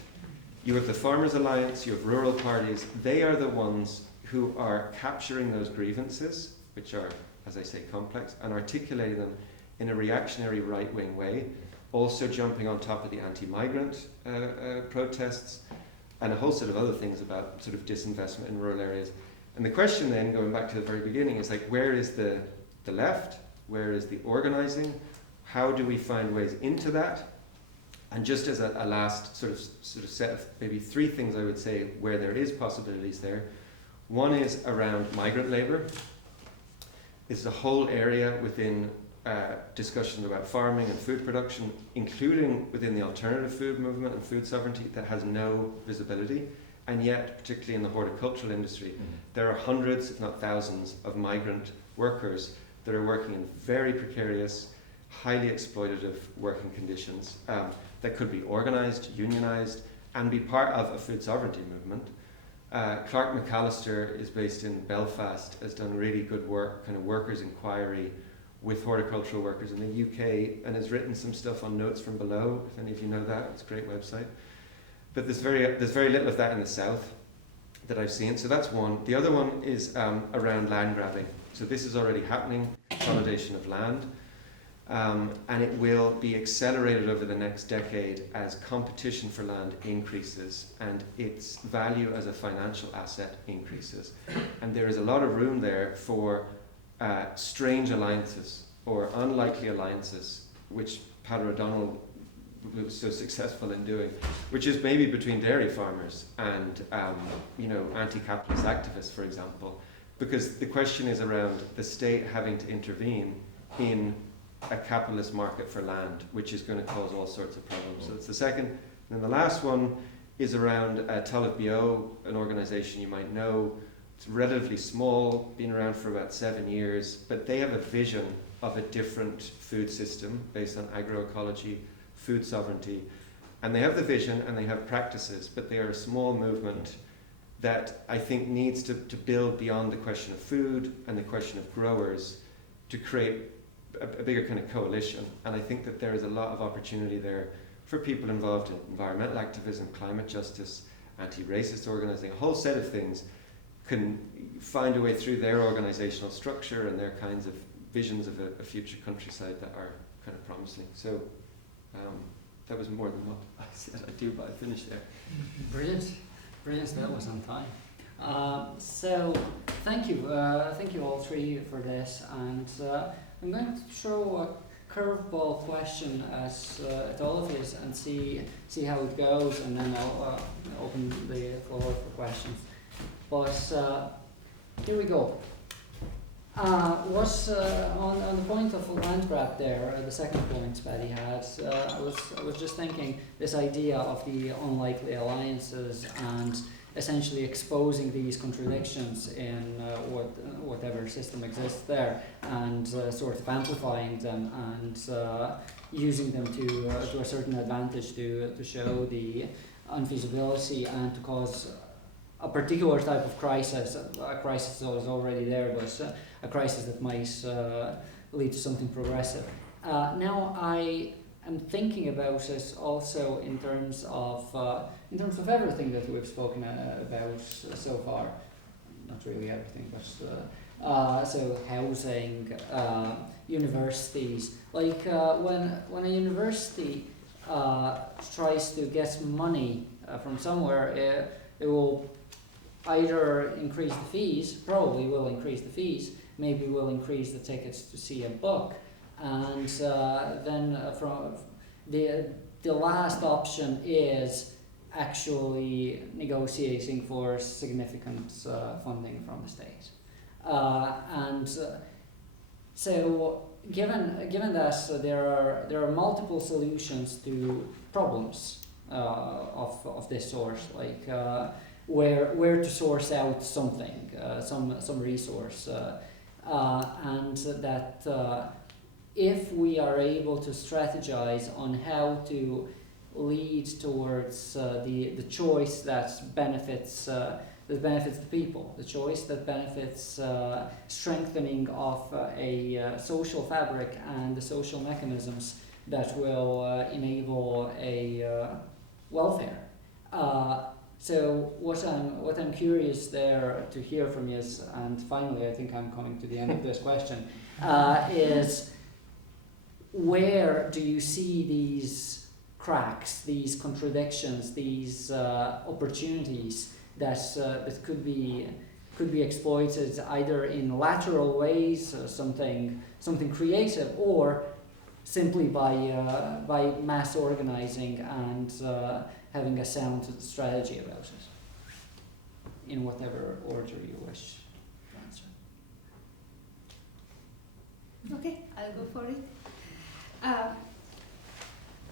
you have the Farmers Alliance, you have rural parties, they are the ones who are capturing those grievances, which are, as I say, complex, and articulating them in a reactionary right-wing way, also jumping on top of the anti-migrant protests, and a whole set of other things about sort of disinvestment in rural areas. And the question then, going back to the very beginning, is like, where is the left? Where is the organising? How do we find ways into that? And just as a last sort of set of maybe three things I would say where there is possibilities there. One is around migrant labour. It's a whole area within discussion about farming and food production, including within the alternative food movement and food sovereignty, that has no visibility. And yet, particularly in the horticultural industry, there are hundreds, if not thousands, of migrant workers that are working in very precarious, highly exploitative working conditions that could be organised, unionised, and be part of a food sovereignty movement. Clark McAllister is based in Belfast, has done really good work, kind of workers' inquiry with horticultural workers in the UK, and has written some stuff on Notes from Below, if any of you know that. It's a great website. But there's very little of that in the south that I've seen. So that's one. The other one is around land grabbing. So this is already happening, consolidation of land. And it will be accelerated over the next decade as competition for land increases and its value as a financial asset increases. And there is a lot of room there for strange alliances or unlikely alliances, which Pat O'Donnell was so successful in doing, which is maybe between dairy farmers and anti-capitalist activists, for example, because the question is around the state having to intervene in a capitalist market for land, which is going to cause all sorts of problems. So it's the second. And then the last one is around Talamh Beo, an organisation you might know. It's relatively small, been around for about 7 years, but they have a vision of a different food system based on agroecology, food sovereignty, and they have the vision and they have practices, but they are a small movement that I think needs to build beyond the question of food and the question of growers to create a bigger kind of coalition. And I think that there is a lot of opportunity there for people involved in environmental activism, climate justice, anti-racist organising, a whole set of things can find a way through their organisational structure and their kinds of visions of a future countryside that are kind of promising. So that was more than what I said I'd do, but I finished there. Brilliant. That was on time. So thank you all three for this, and I'm going to throw a curveball question at all of you and see how it goes, and then I'll open the floor for questions. But here we go. Was on the point of land grab there, the second point Paddy had, I was just thinking this idea of the unlikely alliances and essentially exposing these contradictions in whatever system exists there, and sort of amplifying them and using them to a certain advantage to show the unfeasibility and to cause a particular type of crisis. A crisis that was already there, but a crisis that might lead to something progressive. Now I am thinking about it also in terms of everything that we've spoken about so far. Not really everything, but so housing, universities. Like when a university tries to get money from somewhere, it will either increase the fees, probably will increase the fees, maybe will increase the tickets to see a book, and then from the last option is actually negotiating for significant funding from the state. So given that there are multiple solutions to problems of this sort, like where to source out something, some resource, and that if we are able to strategize on how to lead towards the choice that benefits the people, the choice that benefits strengthening of a social fabric and the social mechanisms that will enable a welfare. So what I'm curious there to hear from you is, and finally I think I'm coming to the end of this question, is where do you see these cracks, these contradictions, these opportunities that could be exploited either in lateral ways, something creative, or simply by mass organizing and having a sound strategy about it, in whatever order you wish to answer. Okay, I'll go for it.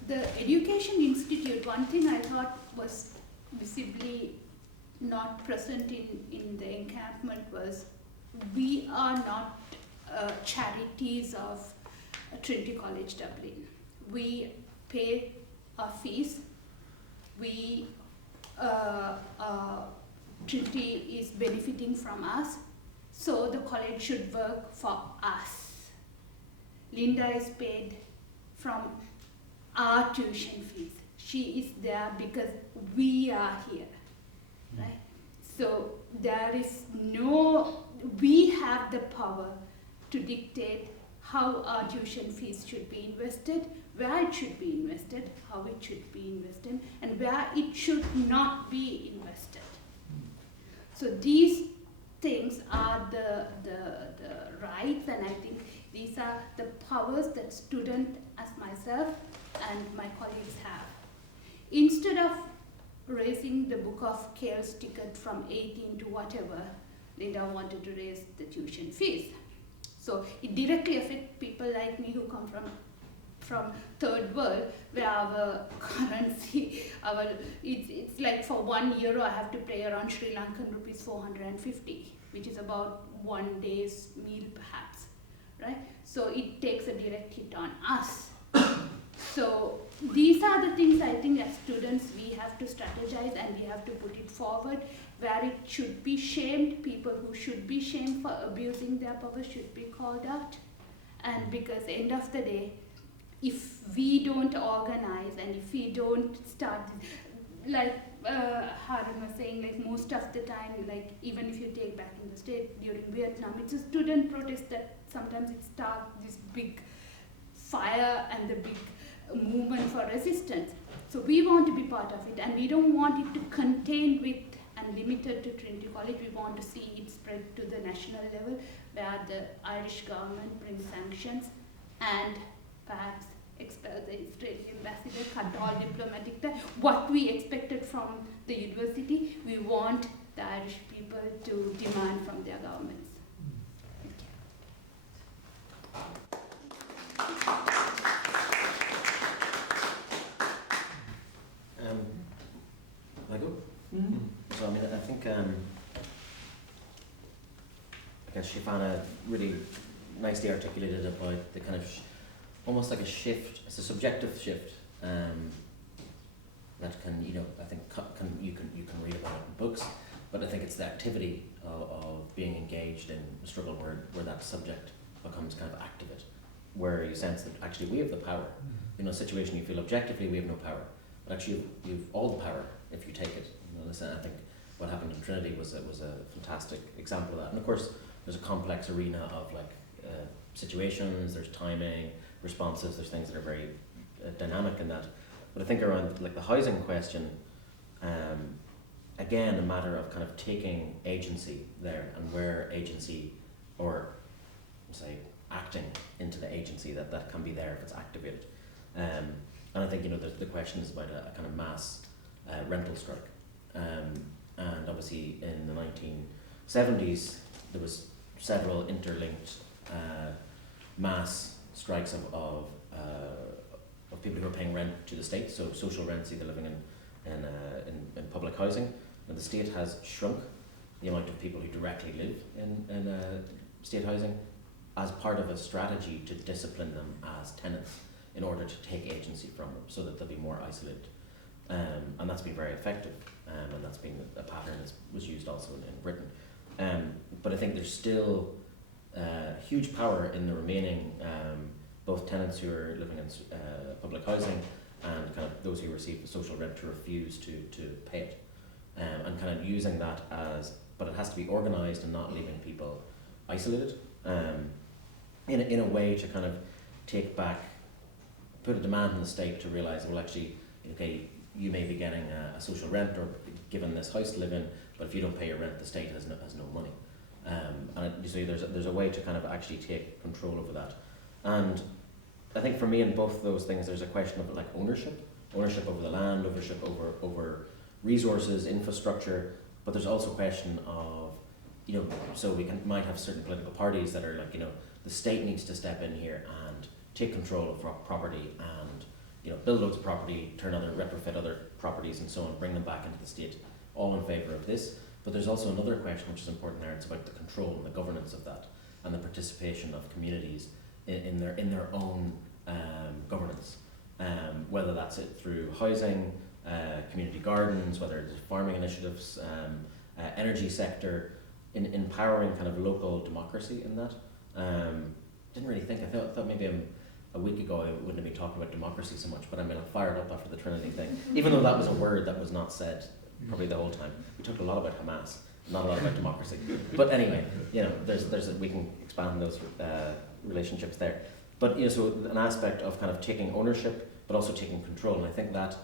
The Education Institute, one thing I thought was visibly not present in the encampment was we are not charities of Trinity College Dublin. We pay our fees. Trinity is benefiting from us, so the college should work for us. Linda is paid from our tuition fees. She is there because we are here, right? So there is we have the power to dictate how our tuition fees should be invested, where it should be invested, how it should be invested, and where it should not be invested. So these things are the rights, and I think these are the powers that students as myself and my colleagues have. Instead of raising the Book of Kells ticket from 18 to whatever, Linda wanted to raise the tuition fees. So it directly affects people like me who come from third world, where our currency, it's like for €1 I have to pay around Sri Lankan rupees 450, which is about one day's meal perhaps, right? So it takes a direct hit on us. So these are the things I think as students we have to strategize, and we have to put it forward where it should be shamed. People who should be shamed for abusing their power should be called out. And because end of the day, if we don't organize and if we don't start, like Harun was saying, like most of the time, like even if you take back in the state during Vietnam, it's a student protest that sometimes it starts this big fire and the big movement for resistance. So we want to be part of it, and we don't want it to contain with and limited to Trinity College. We want to see it spread to the national level, where the Irish government brings sanctions and perhaps expel the Israeli ambassador, cut all diplomatic ties. What we expected from the university, we want the Irish people to demand from their governments. I go? Mm-hmm. So I mean, I think I guess Shifana really nicely articulated about the kind of almost like a shift. It's a subjective shift that can, I think you can read about it in books, but I think it's the activity of being engaged in a struggle where that subject becomes kind of activate, where you sense that actually we have the power. In a situation you feel objectively we have no power, but actually you've all the power if you take it. Listen, I think what happened in Trinity was a fantastic example of that. And of course, there's a complex arena of situations. There's timing, responses. There's things that are very dynamic in that. But I think around like the housing question, again, a matter of kind of taking agency there, and where agency, or say acting into the agency that can be there if it's activated. And I think, you know, the question is about a kind of mass rental strike. And obviously in the 1970s there was several interlinked mass strikes of people who were paying rent to the state, so social rents, either living in public housing. And the state has shrunk the amount of people who directly live in state housing as part of a strategy to discipline them as tenants in order to take agency from them so that they'll be more isolated. And that's been very effective, and that's been a pattern that was used also in Britain. But I think there's still huge power in the remaining both tenants who are living in public housing and kind of those who receive the social rent to refuse to pay it, and kind of using that as, but it has to be organised and not leaving people isolated, in a way to kind of take back, put a demand on the state to realise, well, actually, okay, you may be getting a social rent or given this house to live in, but if you don't pay your rent, the state has no money. And you see, there's a way to kind of actually take control over that. And I think for me, in both of those things, there's a question of like ownership over the land, ownership over resources, infrastructure, but there's also a question of, you know, so might have certain political parties that are like, you know, the state needs to step in here and take control of property and, you know, build loads of property, retrofit other properties and so on, bring them back into the state, all in favour of this. But there's also another question which is important there, it's about the control and the governance of that and the participation of communities in their own governance, whether that's it through housing, community gardens, whether it's farming initiatives, energy sector, in empowering kind of local democracy in that. Didn't really think, I thought maybe a week ago I wouldn't have been talking about democracy so much, but I'm fired up after the Trinity thing, even though that was a word that was not said probably the whole time. We talked a lot about Hamas, not a lot about democracy. But anyway, you know, we can expand those relationships there. But, you know, so an aspect of kind of taking ownership, but also taking control. And I think that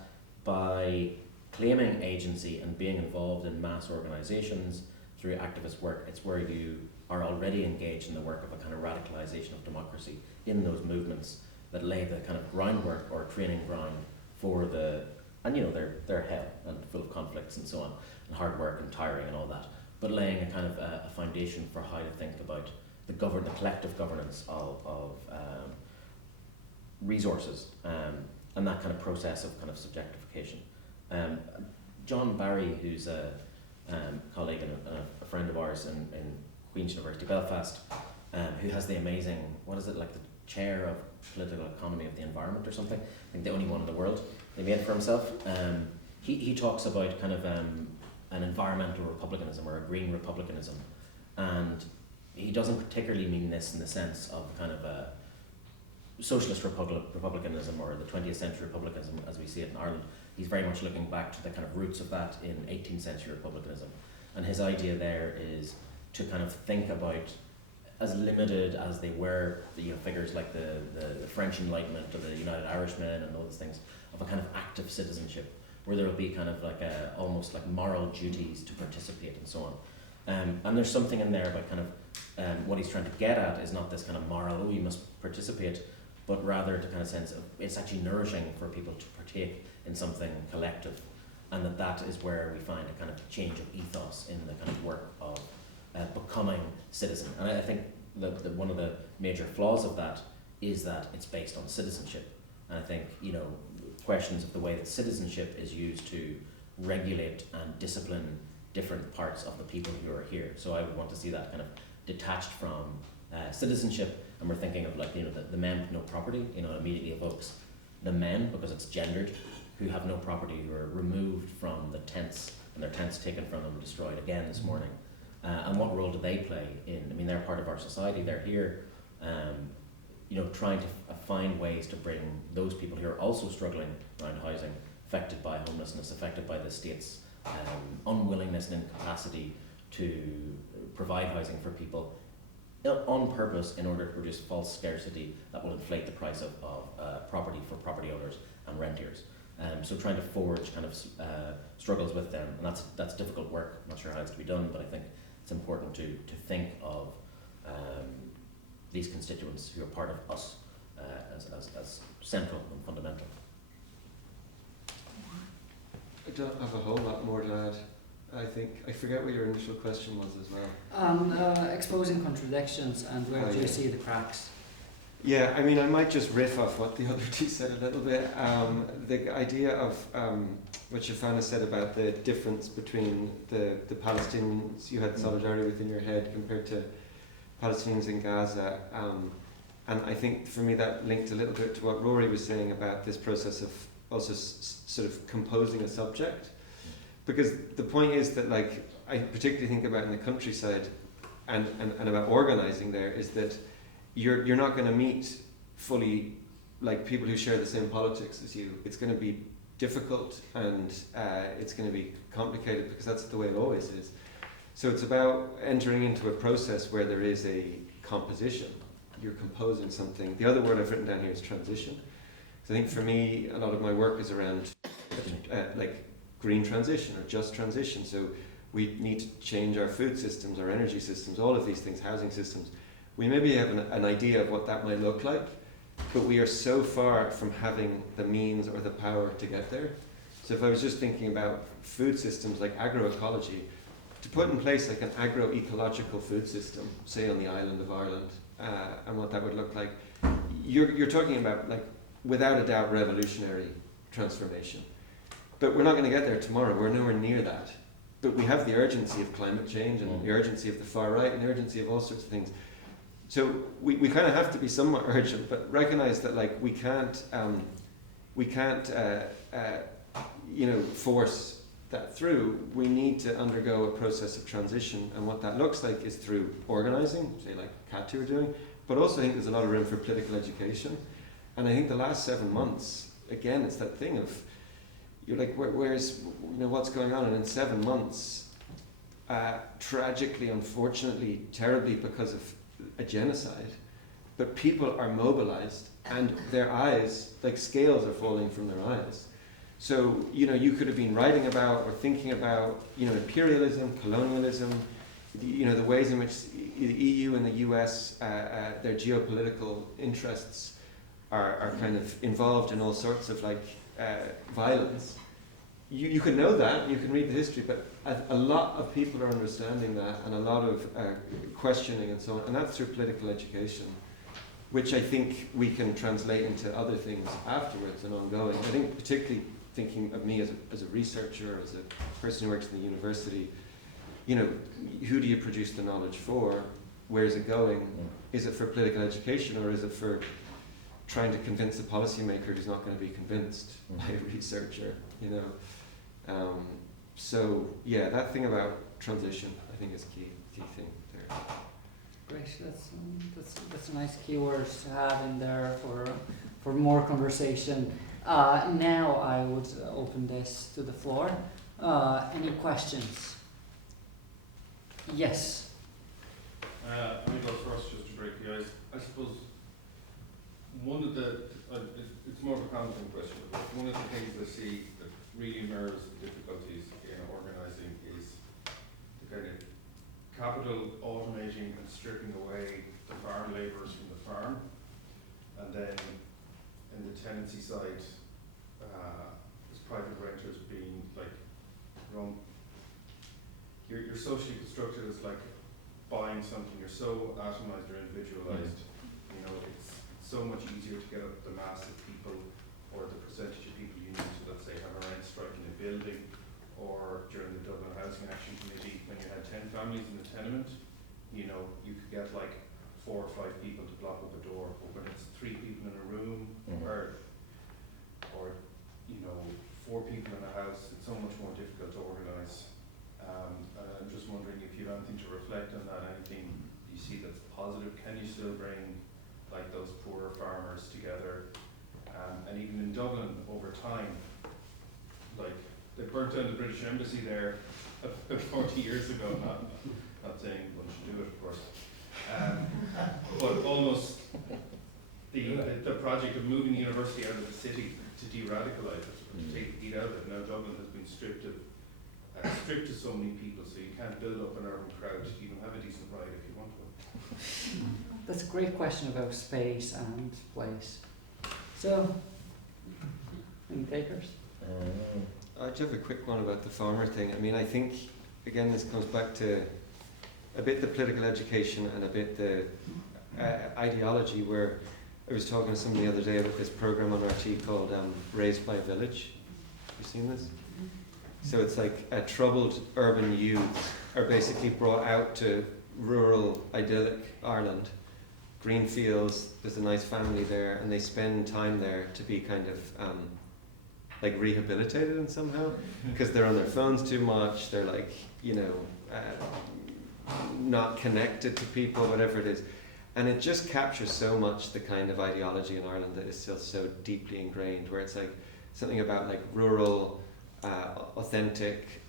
by claiming agency and being involved in mass organisations through activist work, it's where you are already engaged in the work of a kind of radicalisation of democracy in those movements that lay the kind of groundwork or training ground for and you know, they're hell and full of conflicts and so on, and hard work and tiring and all that, but laying a kind of a foundation for how to think about the collective governance of resources, and that kind of process of kind of subjectification. John Barry, who's a colleague and a friend of ours in Queen's University Belfast, who has the amazing, what is it, like the chair of political economy of the environment or something, I think the only one in the world they made for himself. He talks about kind of an environmental republicanism or a green republicanism, and he doesn't particularly mean this in the sense of kind of a socialist republicanism or the 20th century republicanism as we see it in Ireland. He's very much looking back to the kind of roots of that in 18th century republicanism, and his idea there is to kind of think about, as limited as they were, you know, figures like the French Enlightenment or the United Irishmen and all those things, of a kind of active citizenship where there will be kind of like almost like moral duties to participate and so on. And there's something in there about kind of what he's trying to get at is not this kind of moral, oh, you must participate, but rather to kind of sense of it's actually nourishing for people to partake in something collective, and that is where we find a kind of change of ethos in the kind of work of becoming citizen. And I think that one of the major flaws of that is that it's based on citizenship. And I think, you know, questions of the way that citizenship is used to regulate and discipline different parts of the people who are here. So I would want to see that kind of detached from citizenship, and we're thinking of, like, you know, the men with no property, you know, immediately evokes the men, because it's gendered, who have no property, who are removed from the tents, and their tents taken from them and destroyed again this morning. And what role do they play in, I mean, they're part of our society, they're here, you know, trying to find ways to bring those people who are also struggling around housing, affected by homelessness, affected by the state's unwillingness and incapacity to provide housing for people on purpose in order to produce false scarcity that will inflate the price of property for property owners and rentiers. So trying to forge kind of struggles with them, and that's difficult work. I'm not sure how it's to be done, but I think it's important to think of these constituents who are part of us as central and fundamental. I don't have a whole lot more to add. I forget what your initial question was as well. Exposing contradictions and where do you yeah. see the cracks? Yeah, I mean, I might just riff off what the other two said a little bit. The idea of what Shafana said about the difference between the Palestinians you had solidarity with in your head compared to Palestinians in Gaza. And I think for me that linked a little bit to what Rory was saying about this process of also sort of composing a subject. Because the point is that, like, I particularly think about in the countryside and about organising there, is that you're not going to meet fully like people who share the same politics as you. It's going to be difficult and it's going to be complicated because that's the way it always is. So it's about entering into a process where there is a composition. You're composing something. The other word I've written down here is transition. So I think for me, a lot of my work is around like green transition or just transition. So we need to change our food systems, our energy systems, all of these things, housing systems. We maybe have an idea of what that might look like, but we are so far from having the means or the power to get there. So if I was just thinking about food systems like agroecology, to put in place like an agroecological food system, say on the island of Ireland, and what that would look like, you're talking about, like, without a doubt, revolutionary transformation. But we're not going to get there tomorrow. We're nowhere near that. But we have the urgency of climate change and the urgency of the far right and the urgency of all sorts of things. So we kind of have to be somewhat urgent, but recognize that, like, we can't force that through. We need to undergo a process of transition, and what that looks like is through organising, say like Kat are doing, but also I think there's a lot of room for political education. And I think the last 7 months, again, it's that thing of, you're like, where's, what's going on? And in 7 months, tragically, unfortunately, terribly because of a genocide, but people are mobilized and their eyes, like scales are falling from their eyes. So, you could have been writing about or thinking about, imperialism, colonialism, the ways in which the EU and the US, their geopolitical interests are kind of involved in all sorts of violence. You can know that, you can read the history, but a lot of people are understanding that, and a lot of questioning and so on, and that's through political education, which I think we can translate into other things afterwards and ongoing. I think particularly thinking of me as a researcher, as a person who works in the university, who do you produce the knowledge for? Where is it going? Is it for political education, or is it for trying to convince a policymaker who's not going to be convinced by a researcher, So yeah, that thing about transition, I think is key thing there. Great, that's a nice keyword to have in there for more conversation. Now I would open this to the floor. Any questions? Yes. Let me go first just to break the ice. I suppose one of the, it's more of a commenting question, but one of the things I see that really mirrors the difficulties in organising is the kind of capital automating and stripping away the farm labourers from the farm, and then in the tenancy side, as private renters being run. You're socially constructed as buying something. You're so atomised or individualised. It's so much easier to get up the mass of people, or the percentage of people you need to, let's say, have a rent strike in a building, or during the Dublin Housing Action Committee, when you had 10 families in the tenement, you could get 4 or 5 people to block up a door. But when it's 3 people in a room, or 4 people in a house, it's so much more difficult to organise. I'm just wondering if you have anything to reflect on that, anything you see that's positive. Can you still bring those poorer farmers together? And even in Dublin, over time, they burnt down the British Embassy there 40 years ago. Not saying one should do it, of course. But almost the project of moving the university out of the city to de-radicalise it, or to take the heat out of it. Now Dublin has been stripped to so many people, so you can't build up an urban crowd to even have a decent ride if you want one. That's a great question about space and place. So, any takers? I just have a quick one about the farmer thing. I mean, I think, again, this comes back to a bit the political education and a bit the ideology, where I was talking to somebody the other day about this program on RT called Raised by a Village. Have you seen this? So it's like troubled urban youths are basically brought out to rural, idyllic Ireland, green fields, there's a nice family there, and they spend time there to be kind of like rehabilitated in somehow, because they're on their phones too much, they're like, you know, not connected to people, whatever it is. And it just captures so much the kind of ideology in Ireland that is still so deeply ingrained, where it's like something about like rural, authentic,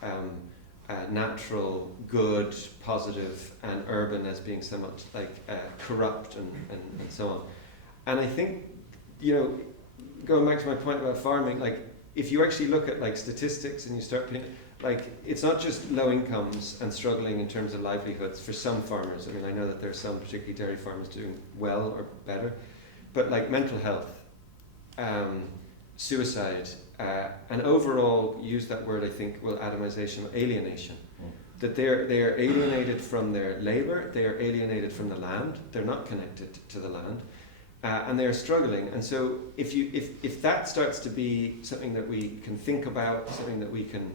natural, good, positive, and urban as being so much like corrupt and so on. And I think, you know, going back to my point about farming, like if you actually look at like statistics and you start putting, like it's not just low incomes and struggling in terms of livelihoods for some farmers. I mean, I know that there are some, particularly dairy farmers, doing well or better, but like mental health, suicide, and overall, use that word, I think, well, atomization, alienation. That they are alienated from their labour, they are alienated from the land, they're not connected to the land, and they are struggling. And so if that starts to be something that we can think about, something that we can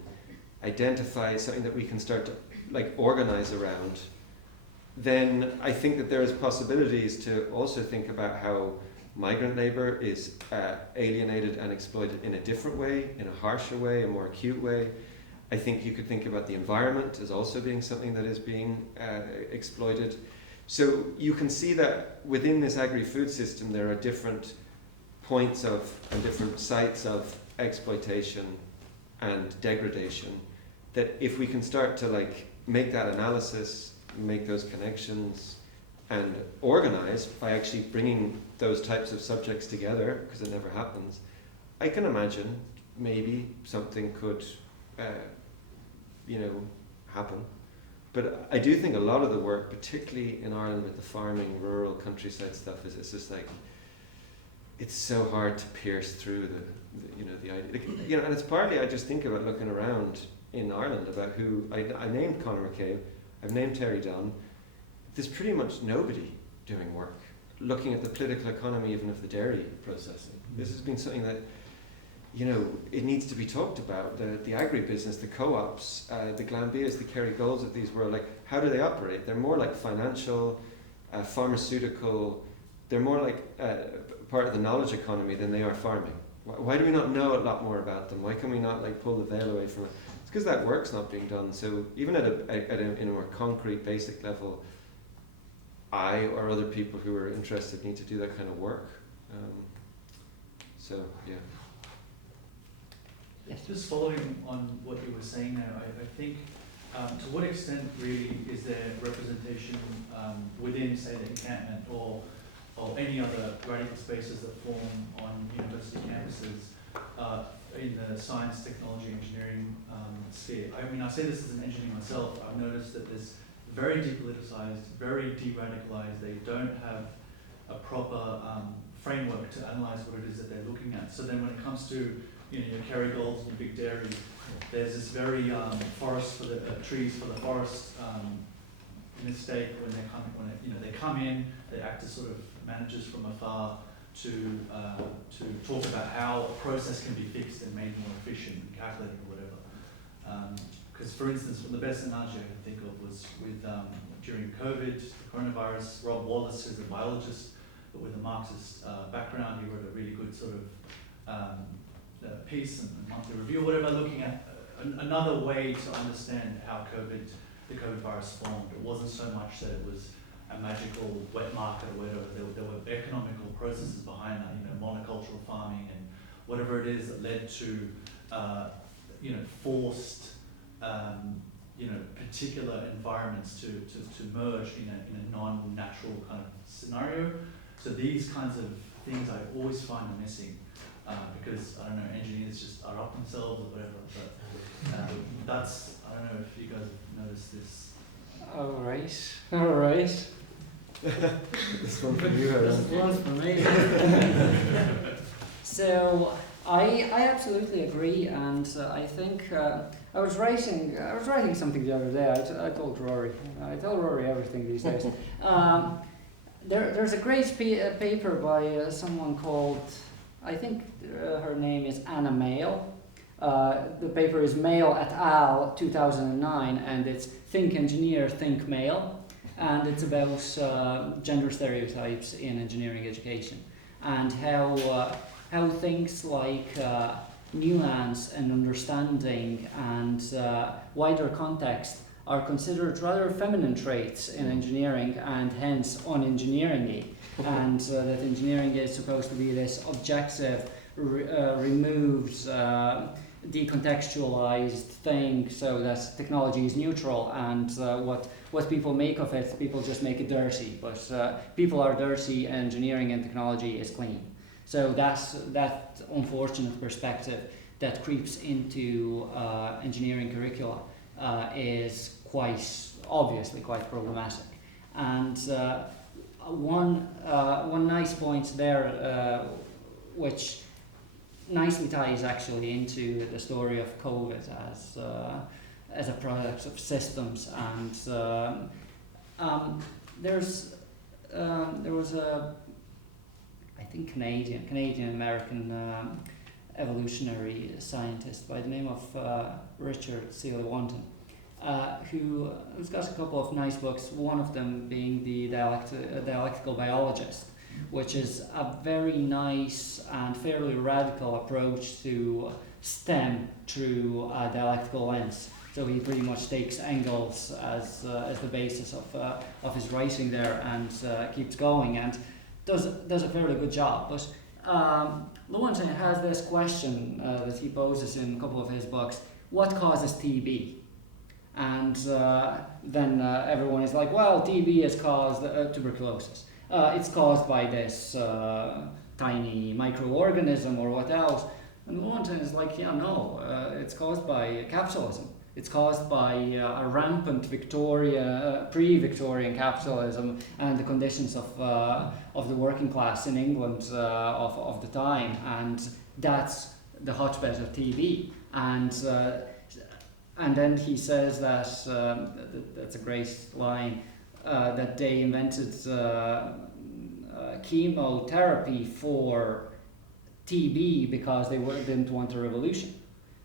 identify, something that we can start to like organise around, then I think that there is possibilities to also think about how migrant labour is alienated and exploited in a different way, in a harsher way, a more acute way. I think you could think about the environment as also being something that is being exploited. So you can see that within this agri-food system there are different points of and different sites of exploitation and degradation, that if we can start to like make that analysis, make those connections, and organize by actually bringing those types of subjects together, because it never happens, I can imagine maybe something could, happen. But I do think a lot of the work, particularly in Ireland with the farming, rural, countryside stuff, is it's just like, it's so hard to pierce through the idea. And it's partly I just think about looking around in Ireland about who, I named Conor McCabe, I've named Terry Dunn. There's pretty much nobody doing work, looking at the political economy even of the dairy processing. This has been something that, it needs to be talked about. The agribusiness, the co-ops, the Glanbias, the Kerry Golds of these world, like, how do they operate? They're more like financial, pharmaceutical, they're more like part of the knowledge economy than they are farming. Why do we not know a lot more about them? Why can we not like pull the veil away from it? It's because that work's not being done. So even in a more concrete, basic level, I or other people who are interested need to do that kind of work. Yeah. Yes. Just following on what you were saying there, I think to what extent really is there representation within, say, the encampment or any other radical spaces that form on university campuses in the science, technology, engineering sphere? I mean, I say this as an engineer myself. I've noticed that there's very depoliticized, very de-radicalized. They don't have a proper framework to analyze what it is that they're looking at. So then when it comes to your Kerry Golds and your big dairy, there's this very forest for the trees for the forest mistake when they come in, they act as sort of managers from afar to talk about how a process can be fixed and made more efficient and calculated or whatever. Because for instance, the best analogy I can think of was with during COVID, the coronavirus. Rob Wallace, who's a biologist but with a Marxist background, he wrote a really good sort of piece and monthly review or whatever, looking at another way to understand how the COVID virus formed. It wasn't so much that it was a magical wet market or whatever. There were economical processes behind that, monocultural farming and whatever it is that led to forced particular environments to merge in a non-natural kind of scenario. So these kinds of things I always find are missing. because, I don't know, engineers just are up themselves or whatever, but that's, I don't know if you guys have noticed this. Alright. This one for you, Aaron. This one's for me. So I absolutely agree, and I think I was writing something the other day. I told Rory. I tell Rory everything these days. There's a great paper by someone called, I think her name is Anna Mail. The paper is Mail et al. 2009, and it's Think Engineer, Think Male. And it's about gender stereotypes in engineering education, and how things like nuance and understanding and wider context are considered rather feminine traits in engineering, and hence unengineering-y. And that engineering is supposed to be this objective, removed, decontextualized thing, so that technology is neutral, and what people make of it, people just make it dirty. But people are dirty, engineering and technology is clean. So that unfortunate perspective that creeps into engineering curricula is obviously quite problematic. And one nice point there, which nicely ties actually into the story of COVID as a product of systems, and there was a, I think, Canadian American evolutionary scientist by the name of Richard Seeley-Wanton, who's got a couple of nice books, one of them being The Dialectical Biologist, which is a very nice and fairly radical approach to STEM through a dialectical lens. So he pretty much takes Engels as the basis of his writing there, and keeps going and does a fairly good job. But Lewontin has this question that he poses in a couple of his books: what causes TB? And then everyone is like, well, TB is caused tuberculosis. It's caused by this tiny microorganism, or what else? And Lewontin is like, yeah, no, it's caused by capitalism. It's caused by a rampant pre-Victorian capitalism and the conditions of the working class in England of the time, and that's the hotbed of TB. And then he says that that's a great line, that they invented chemotherapy for TB because they didn't want a revolution.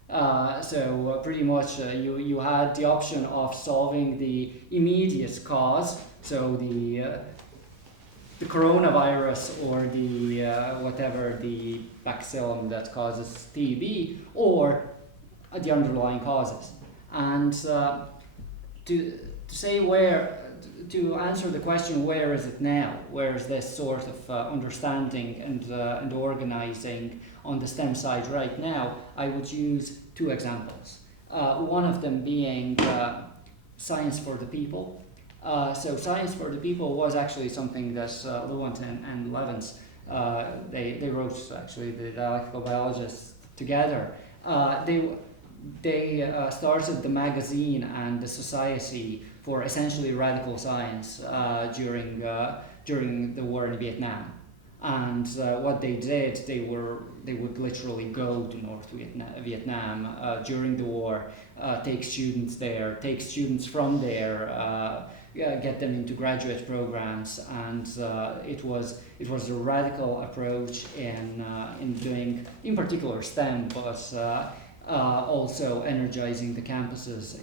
So pretty much you had the option of solving the immediate cause, so the coronavirus or the whatever the bacillum that causes TB, or the underlying causes. And to answer the question, where is it now? Where is this sort of understanding and organizing on the STEM side right now? I would use two examples. One of them being Science for the People. So Science for the People was actually something that Lewontin and Levins, they wrote actually, the Dialectical Biologists, together. They started the magazine and the society for essentially radical science during the war in Vietnam. And what they did, they would literally go to North Vietnam during the war, take students there, take students from there, get them into graduate programs, and it was a radical approach in doing, in particular, STEM, but also energizing the campuses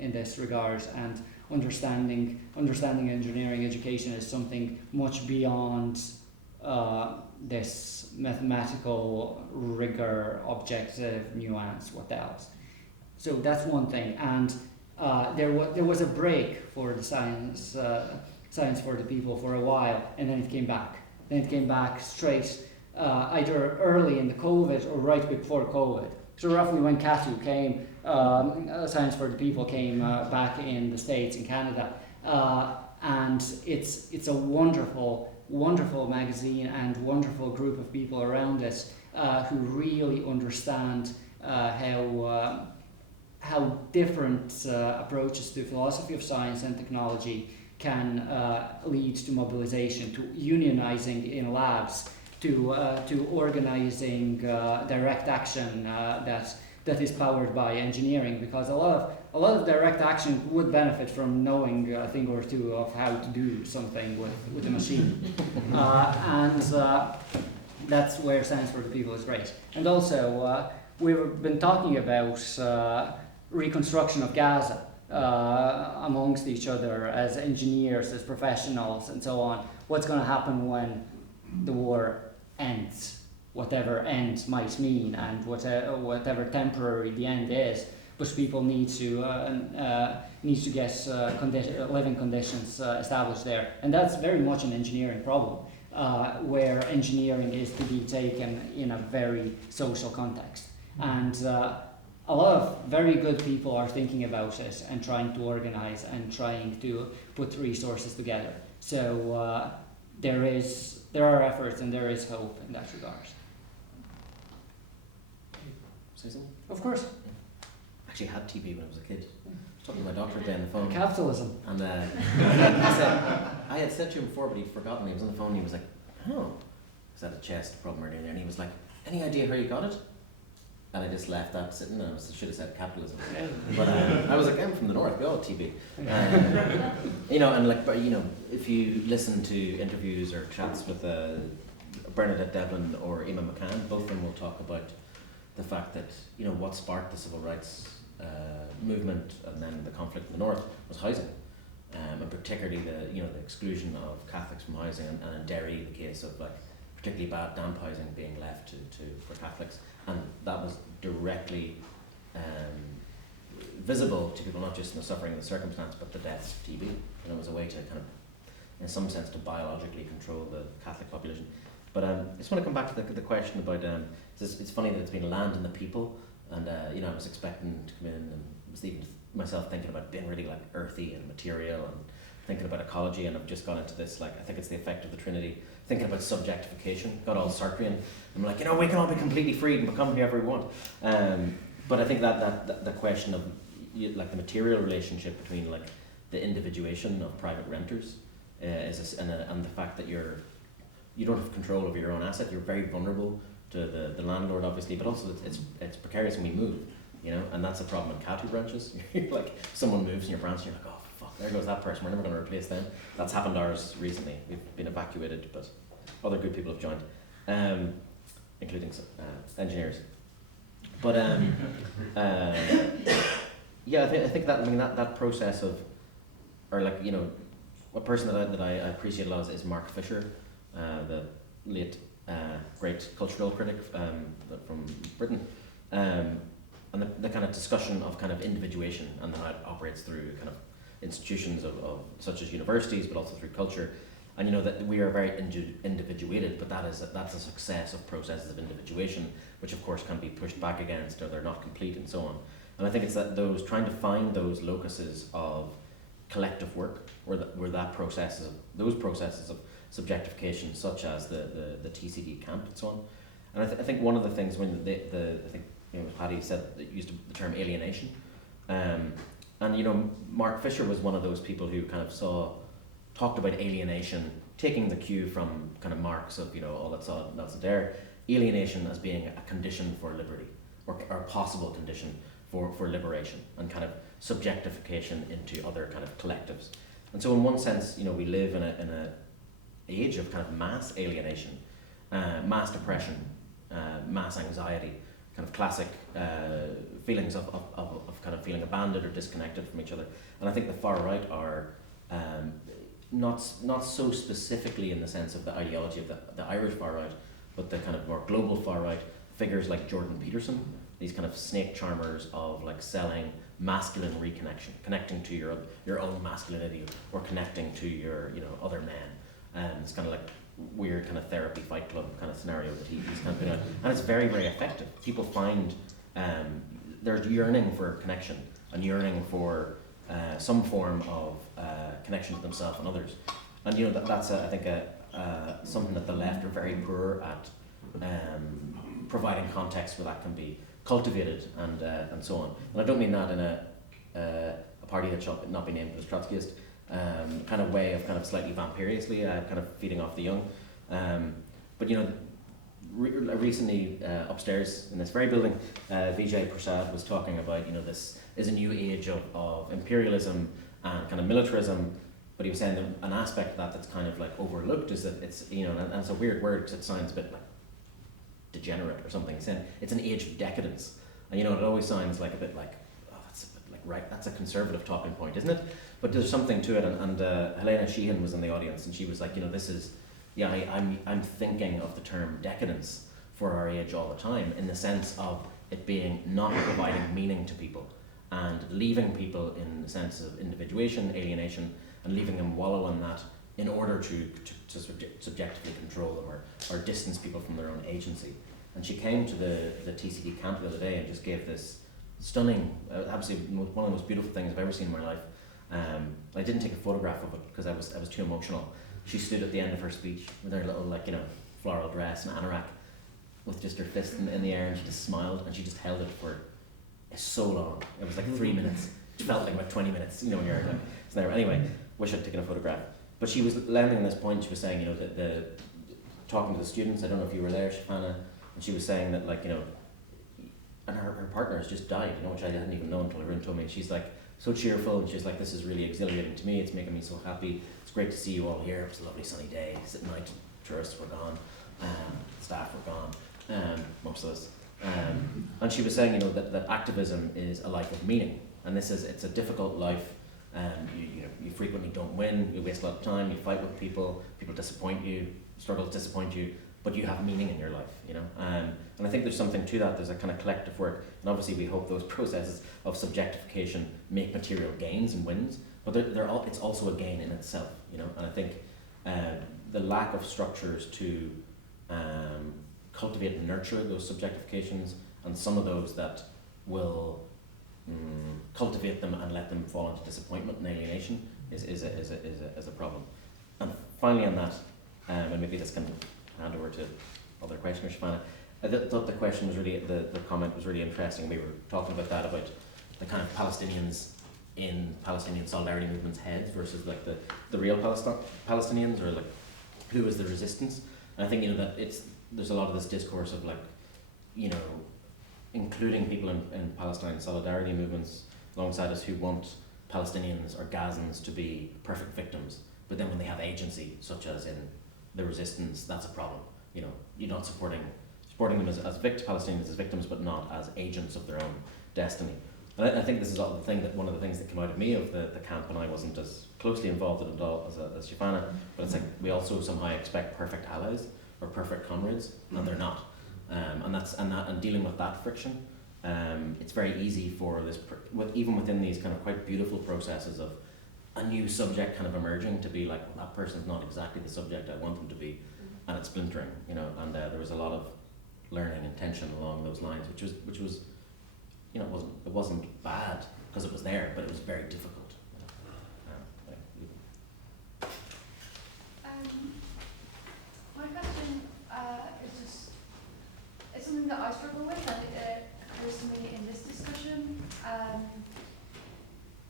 in this regard, and understanding engineering education as something much beyond this mathematical rigor, objective nuance, what else. So that's one thing, and there was a break for the science for the People for a while, and then it came back. Then it came back straight, either early in the COVID or right before COVID. So roughly when CATU came, Science for the People came back in the States, in Canada, and it's a wonderful magazine and wonderful group of people around it. who really understand how different approaches to philosophy of science and technology can lead to mobilization, to unionizing in labs, to organizing direct action that is powered by engineering, because a lot of direct action would benefit from knowing a thing or two of how to do something with a machine, and that's where Science for the People is great. And also, we've been talking about reconstruction of Gaza amongst each other as engineers, as professionals, and so on. What's going to happen when the war ends, whatever end might mean, and whatever temporary the end is. But people need to get living conditions established there, and that's very much an engineering problem, where engineering is to be taken in a very social context, and a lot of very good people are thinking about it and trying to organize and trying to put resources together. So there are efforts and there is hope in that regard. Say something? Of course. I actually had TB when I was a kid. I was talking to my doctor today on the phone. Capitalism. And I had said to him before, but he'd forgotten. He was on the phone and he was like, oh, I had a chest problem earlier there, and he was like, any idea how you got it? And I just left that sitting, and I should have said capitalism. But I was like, I'm from the north, we all have TB. And if you listen to interviews or chats with Bernadette Devlin or Emma McCann, both of them will talk about the fact that, what sparked the civil rights movement and then the conflict in the north was housing. And particularly the exclusion of Catholics from housing, and in Derry the case of particularly bad damp housing being left for Catholics, and that was directly visible to people, not just in the suffering and the circumstance, but the deaths of TB. And it was a way to kind of, in some sense, to biologically control the Catholic population. But I just want to come back to the question about it's funny that it's been land and the people, and I was expecting to come in and was even myself thinking about being really earthy and material and thinking about ecology, and I've just gone into this I think it's the effect of the Trinity, thinking about subjectification, got all Sartrean. I'm like, we can all be completely free and become whoever we want. But I think that the question of the material relationship between the individuation of private renters and the fact that you don't have control over your own asset. You're very vulnerable to the landlord, obviously, but also it's precarious when we move, and that's a problem in cattle branches. Someone moves in your branch and you're like, oh fuck, there goes that person, we're never going to replace them. That's happened to ours recently. We've been evacuated, but other good people have joined, including engineers. But yeah, I think that process of, or a person that I appreciate a lot is Mark Fisher, the late great cultural critic from Britain, and the kind of discussion of kind of individuation and how it operates through kind of institutions of such as universities, but also through culture, and that we are very individuated, but that's a success of processes of individuation, which of course can be pushed back against, or they're not complete, and so on. And I think it's that trying to find those locuses of collective work, where those processes of subjectification, such as the TCD camp and so on. And I think one of the things when I think Paddy said that used the term alienation, and Mark Fisher was one of those people who kind of talked about alienation, taking the cue from kind of Marx of all that's there, alienation as being a condition for liberty, or a possible condition for liberation, and kind of subjectification into other kind of collectives. And so in one sense, we live in a age of kind of mass alienation, mass depression, mass anxiety, kind of classic feelings of kind of feeling abandoned or disconnected from each other. And I think the far right are not so specifically in the sense of the ideology of the Irish far right, but the kind of more global far right, figures like Jordan Peterson, these kind of snake charmers of selling masculine reconnection, connecting to your own masculinity, or connecting to your other men. And it's kind of weird kind of therapy Fight Club kind of scenario that he's kind of doing, and it's very, very effective. People find there's yearning for connection and yearning for some form of connection to themselves and others, and that's I think something that the left are very poor at providing context where that can be cultivated and so on. And I don't mean that in a party that shall not be named as Trotskyist kind of way of kind of slightly vampiriously kind of feeding off the young. But you know, recently upstairs in this very building, Vijay Prasad was talking about, you know, this is a new age of imperialism and kind of militarism. But he was saying that an aspect of that that's kind of like overlooked is that it's, you know, and it's a weird word because it sounds a bit like degenerate or something. He's saying it's an age of decadence. And you know, it always sounds like a bit like, oh, that's a bit like, right, that's a conservative talking point, isn't it? But there's something to it. And Helena Sheehan was in the audience and she was like, you know, this is, yeah, I'm thinking of the term decadence for our age all the time in the sense of it being not providing meaning to people and leaving people in the sense of individuation, alienation, and leaving them wallow in that in order to subjectively control them or distance people from their own agency. And she came to the TCD camp the other day and just gave this stunning, absolutely one of the most beautiful things I've ever seen in my life. I didn't take a photograph of it because I was too emotional. She stood at the end of her speech with her little, like, you know, floral dress and anorak with just her fist in the air, and she just smiled and she just held it for so long. It was like 3 minutes. It felt like about 20 minutes, you know, when you're like, so there. Anyway, wish I'd taken a photograph. But she was landing on this point. She was saying, you know, the talking to the students, I don't know if you were there, Shafana, and she was saying that, like, you know, and her partner has just died, you know, which I didn't even know until Arun told me. And she's like so cheerful, and she's like, this is really exhilarating to me, it's making me so happy, it's great to see you all here, it was a lovely sunny day, at night, tourists were gone, staff were gone, most of us. And she was saying, you know, that activism is a life of meaning, and it's a difficult life. You frequently don't win, you waste a lot of time, you fight with people disappoint you, struggle to disappoint you, but you have meaning in your life, you know. And I think there's something to that. There's a kind of collective work, and obviously we hope those processes of subjectification make material gains and wins, but it's also a gain in itself, you know. And I think the lack of structures to cultivate and nurture those subjectifications, and some of those that will cultivate them and let them fall into disappointment and alienation is a problem. And finally on that, and maybe this can hand over to other questioners, Shafana, I thought the question was really, the comment was really interesting. We were talking about that, about the kind of Palestinians in Palestinian solidarity movements' heads versus like the real Palestinians, or like who is the resistance. And I think, you know, that there's a lot of this discourse of, like, you know, including people in Palestine solidarity movements alongside us who want Palestinians or Gazans to be perfect victims, but then when they have agency, such as in the resistance, that's a problem. You know, you're not supporting them as Palestinians as victims, but not as agents of their own destiny. And I think this is one of the things that came out of me of the camp, and I wasn't as closely involved in it all as Shafana, but it's like we also somehow expect perfect allies or perfect comrades, and they're not. And dealing with that friction, it's very easy for this, even within these kind of quite beautiful processes of a new subject kind of emerging, to be like, well, that person's not exactly the subject I want them to be, and it's splintering, you know. And there was a lot of learning and tension along those lines, which was, you know, it wasn't bad because it was there, but it was very difficult. My question is just, it's something that I struggle with, and it occurs to me in this discussion,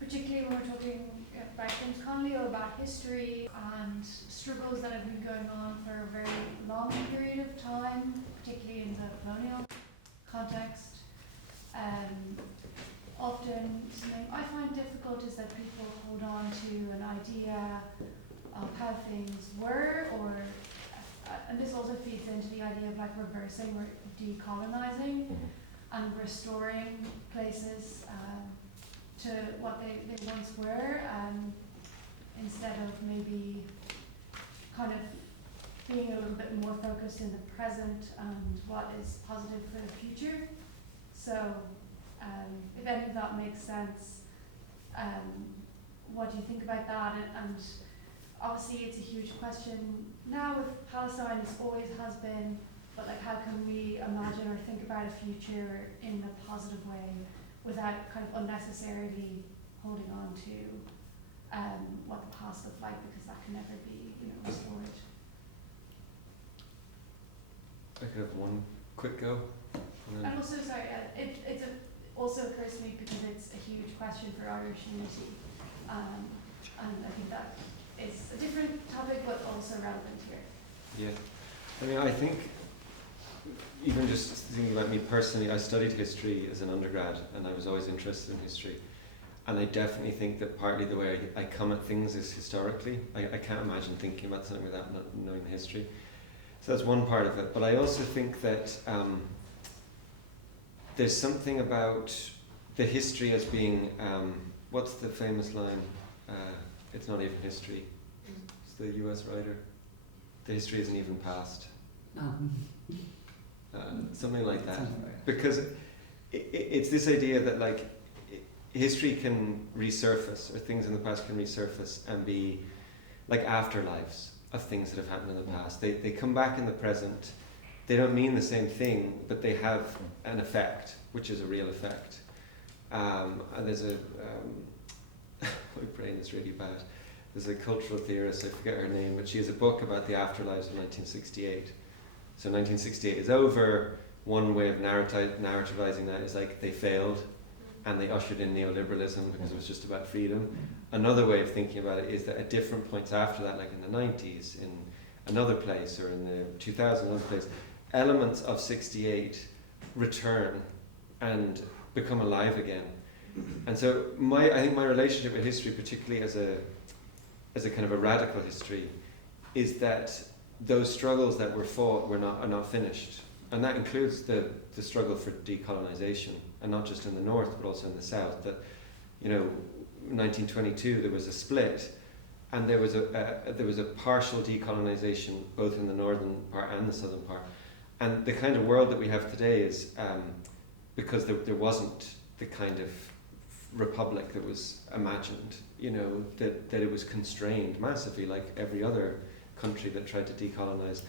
particularly when we're talking about James Connolly or about history and struggles that have been going on for a very long period of time, particularly in the colonial context. Often something I find difficult is that people hold on to an idea of how things were, or and this also feeds into the idea of, like, reversing or decolonizing and restoring places to what they once were, instead of maybe kind of being a little bit more focused in the present and what is positive for the future. So if any of that makes sense, what do you think about that? And obviously it's a huge question now with Palestine, as always has been, but, like, how can we imagine or think about a future in a positive way without kind of unnecessarily holding on to what the past looked like, because that can never be, you know, restored. I could have one quick go. And then- I'm also sorry, it also occurs to me because it's a huge question for Irish unity. And I think that is a different topic but also relevant here. Yeah. I mean, I think, even just thinking about me personally, I studied history as an undergrad and I was always interested in history. And I definitely think that partly the way I come at things is historically. I can't imagine thinking about something without not knowing the history. So that's one part of it. But I also think that there's something about the history as being, what's the famous line? It's not even history. It's the US writer. The history isn't even past. Something like that. Because it's this idea that like history can resurface, or things in the past can resurface and be like afterlives of things that have happened in the past. They come back in the present. They don't mean the same thing, but they have an effect, which is a real effect. And there's a my brain is really bad. There's a cultural theorist, I forget her name, but she has a book about the afterlives of 1968. So 1968 is over. One way of narrativizing that is like they failed and they ushered in neoliberalism because it was just about freedom. Another way of thinking about it is that at different points after that, like in the 90s, in another place, or in the 2000s, another place, elements of 68 return and become alive again. And so I think my relationship with history, particularly as a kind of a radical history, is that those struggles that were fought are not finished. And that includes the struggle for decolonization, and not just in the north, but also in the south. That, you know, 1922 there was a split, and there was a partial decolonization both in the northern part and the southern part. And the kind of world that we have today is because there wasn't the kind of republic that was imagined, you know, that it was constrained massively, like every other country that tried to decolonize.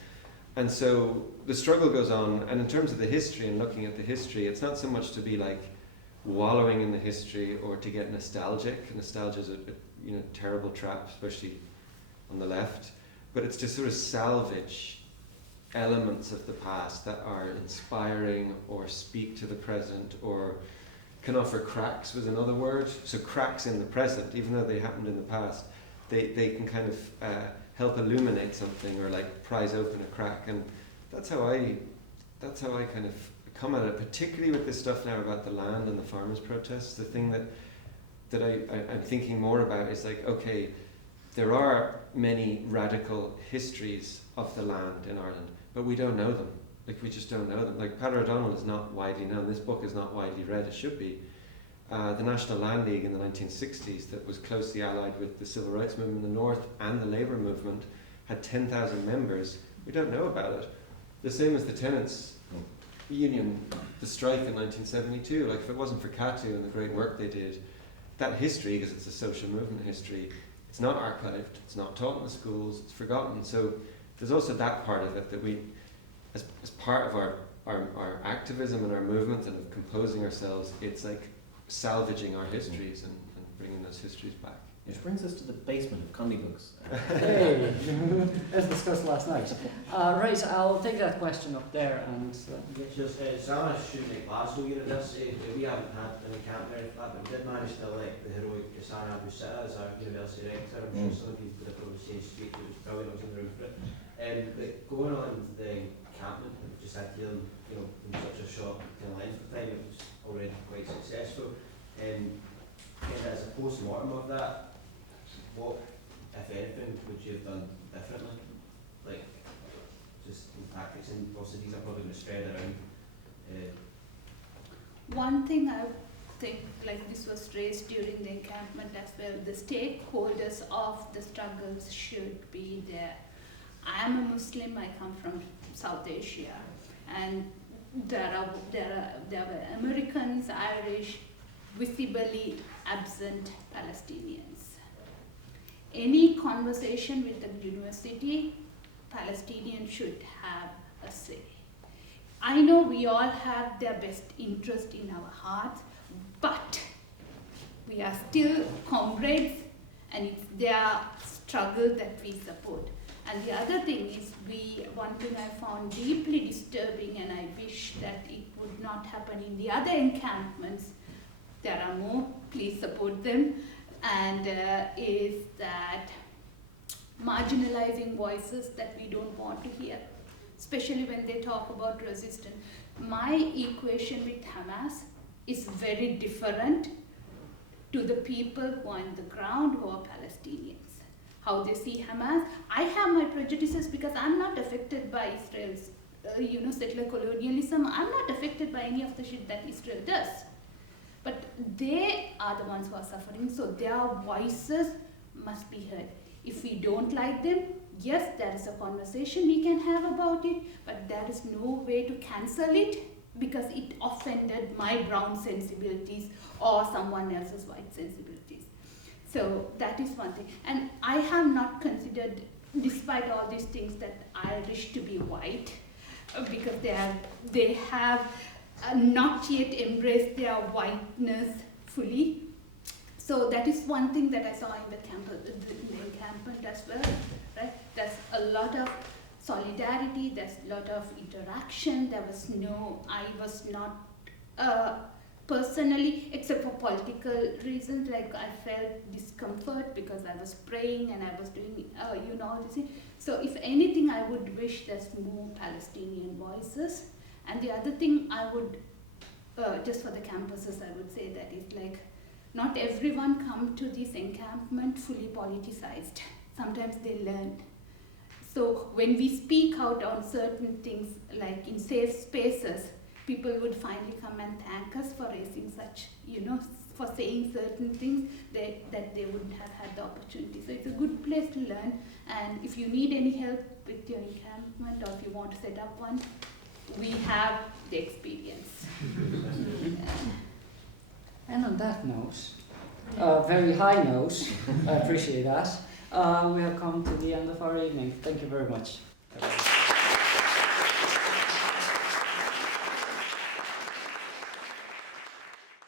And so the struggle goes on, and in terms of the history and looking at the history, it's not so much to be like wallowing in the history or to get nostalgic. Nostalgia is a terrible trap, especially on the left, but it's to sort of salvage elements of the past that are inspiring or speak to the present or can offer cracks, was another word. So cracks in the present, even though they happened in the past, they can kind of help illuminate something or like prise open a crack. And that's how I kind of come at it, particularly with this stuff now about the land and the farmers' protests. The thing that I'm thinking more about is like, okay, there are many radical histories of the land in Ireland, but we don't know them. Like, we just don't know them. Like, Peadar O'Donnell is not widely known. This book is not widely read. It should be. The National Land League in the 1960s, that was closely allied with the Civil Rights Movement in the North and the Labour Movement, had 10,000 members. We don't know about it. The same as the Tenants Union, the strike in 1972. Like, if it wasn't for CATU and the great work they did, that history, because it's a social movement history, it's not archived, it's not taught in the schools, it's forgotten. So there's also that part of it, that we, as part of our activism and our movement and of composing ourselves, it's like salvaging our histories and bringing those histories back. Which brings us to the basement of Connolly books. Hey, as discussed last night. Right, I'll take that question up there and Just Sarah shooting at Glasgow University. We haven't had any camp or anything like that, but we did manage to elect the heroic Sarah Busetta as our university rector. I'm sure some of you would have probably seen speak, it was brilliant, I was in the room for it. But going on the encampment, we've just had to, you know, in such a short length of time, it was already quite successful. And as a post-mortem of that, what, if anything, would you have done differently? Like, just in tactics, and obviously these are probably going to spread around. One thing I think, like this was raised during the encampment as well, the stakeholders of the struggles should be there. I am a Muslim, I come from South Asia, and there were Americans, Irish, visibly absent Palestinians. Any conversation with the university, Palestinians should have a say. I know we all have their best interest in our hearts, but we are still comrades, and it's their struggle that we support. And the other thing is, one thing I found deeply disturbing, and I wish that it would not happen in the other encampments. There are more, please support them, and is that marginalizing voices that we don't want to hear, especially when they talk about resistance. My equation with Hamas is very different to the people who are on the ground, who are Palestinians. How they see Hamas. I have my prejudices because I'm not affected by Israel's, settler colonialism. I'm not affected by any of the shit that Israel does. But they are the ones who are suffering, so their voices must be heard. If we don't like them, yes, there is a conversation we can have about it, but there is no way to cancel it because it offended my brown sensibilities or someone else's white sensibilities. So that is one thing. And I have not considered, despite all these things, that Irish to be white because they have not yet embraced their whiteness fully. So that is one thing that I saw in the encampment as well. Right? There's a lot of solidarity, there's a lot of interaction. I was not personally, except for political reasons, like I felt discomfort because I was praying and I was doing, all this thing. So if anything, I would wish there's more Palestinian voices. And the other thing I would, just for the campuses, I would say that is like, not everyone come to this encampment fully politicized. Sometimes they learn. So when we speak out on certain things, like in safe spaces, people would finally come and thank us for raising such, for saying certain things that they wouldn't have had the opportunity. So it's a good place to learn. And if you need any help with your encampment or if you want to set up one, we have the experience. And on that note, very high note, I appreciate that, we have come to the end of our evening. Thank you very much.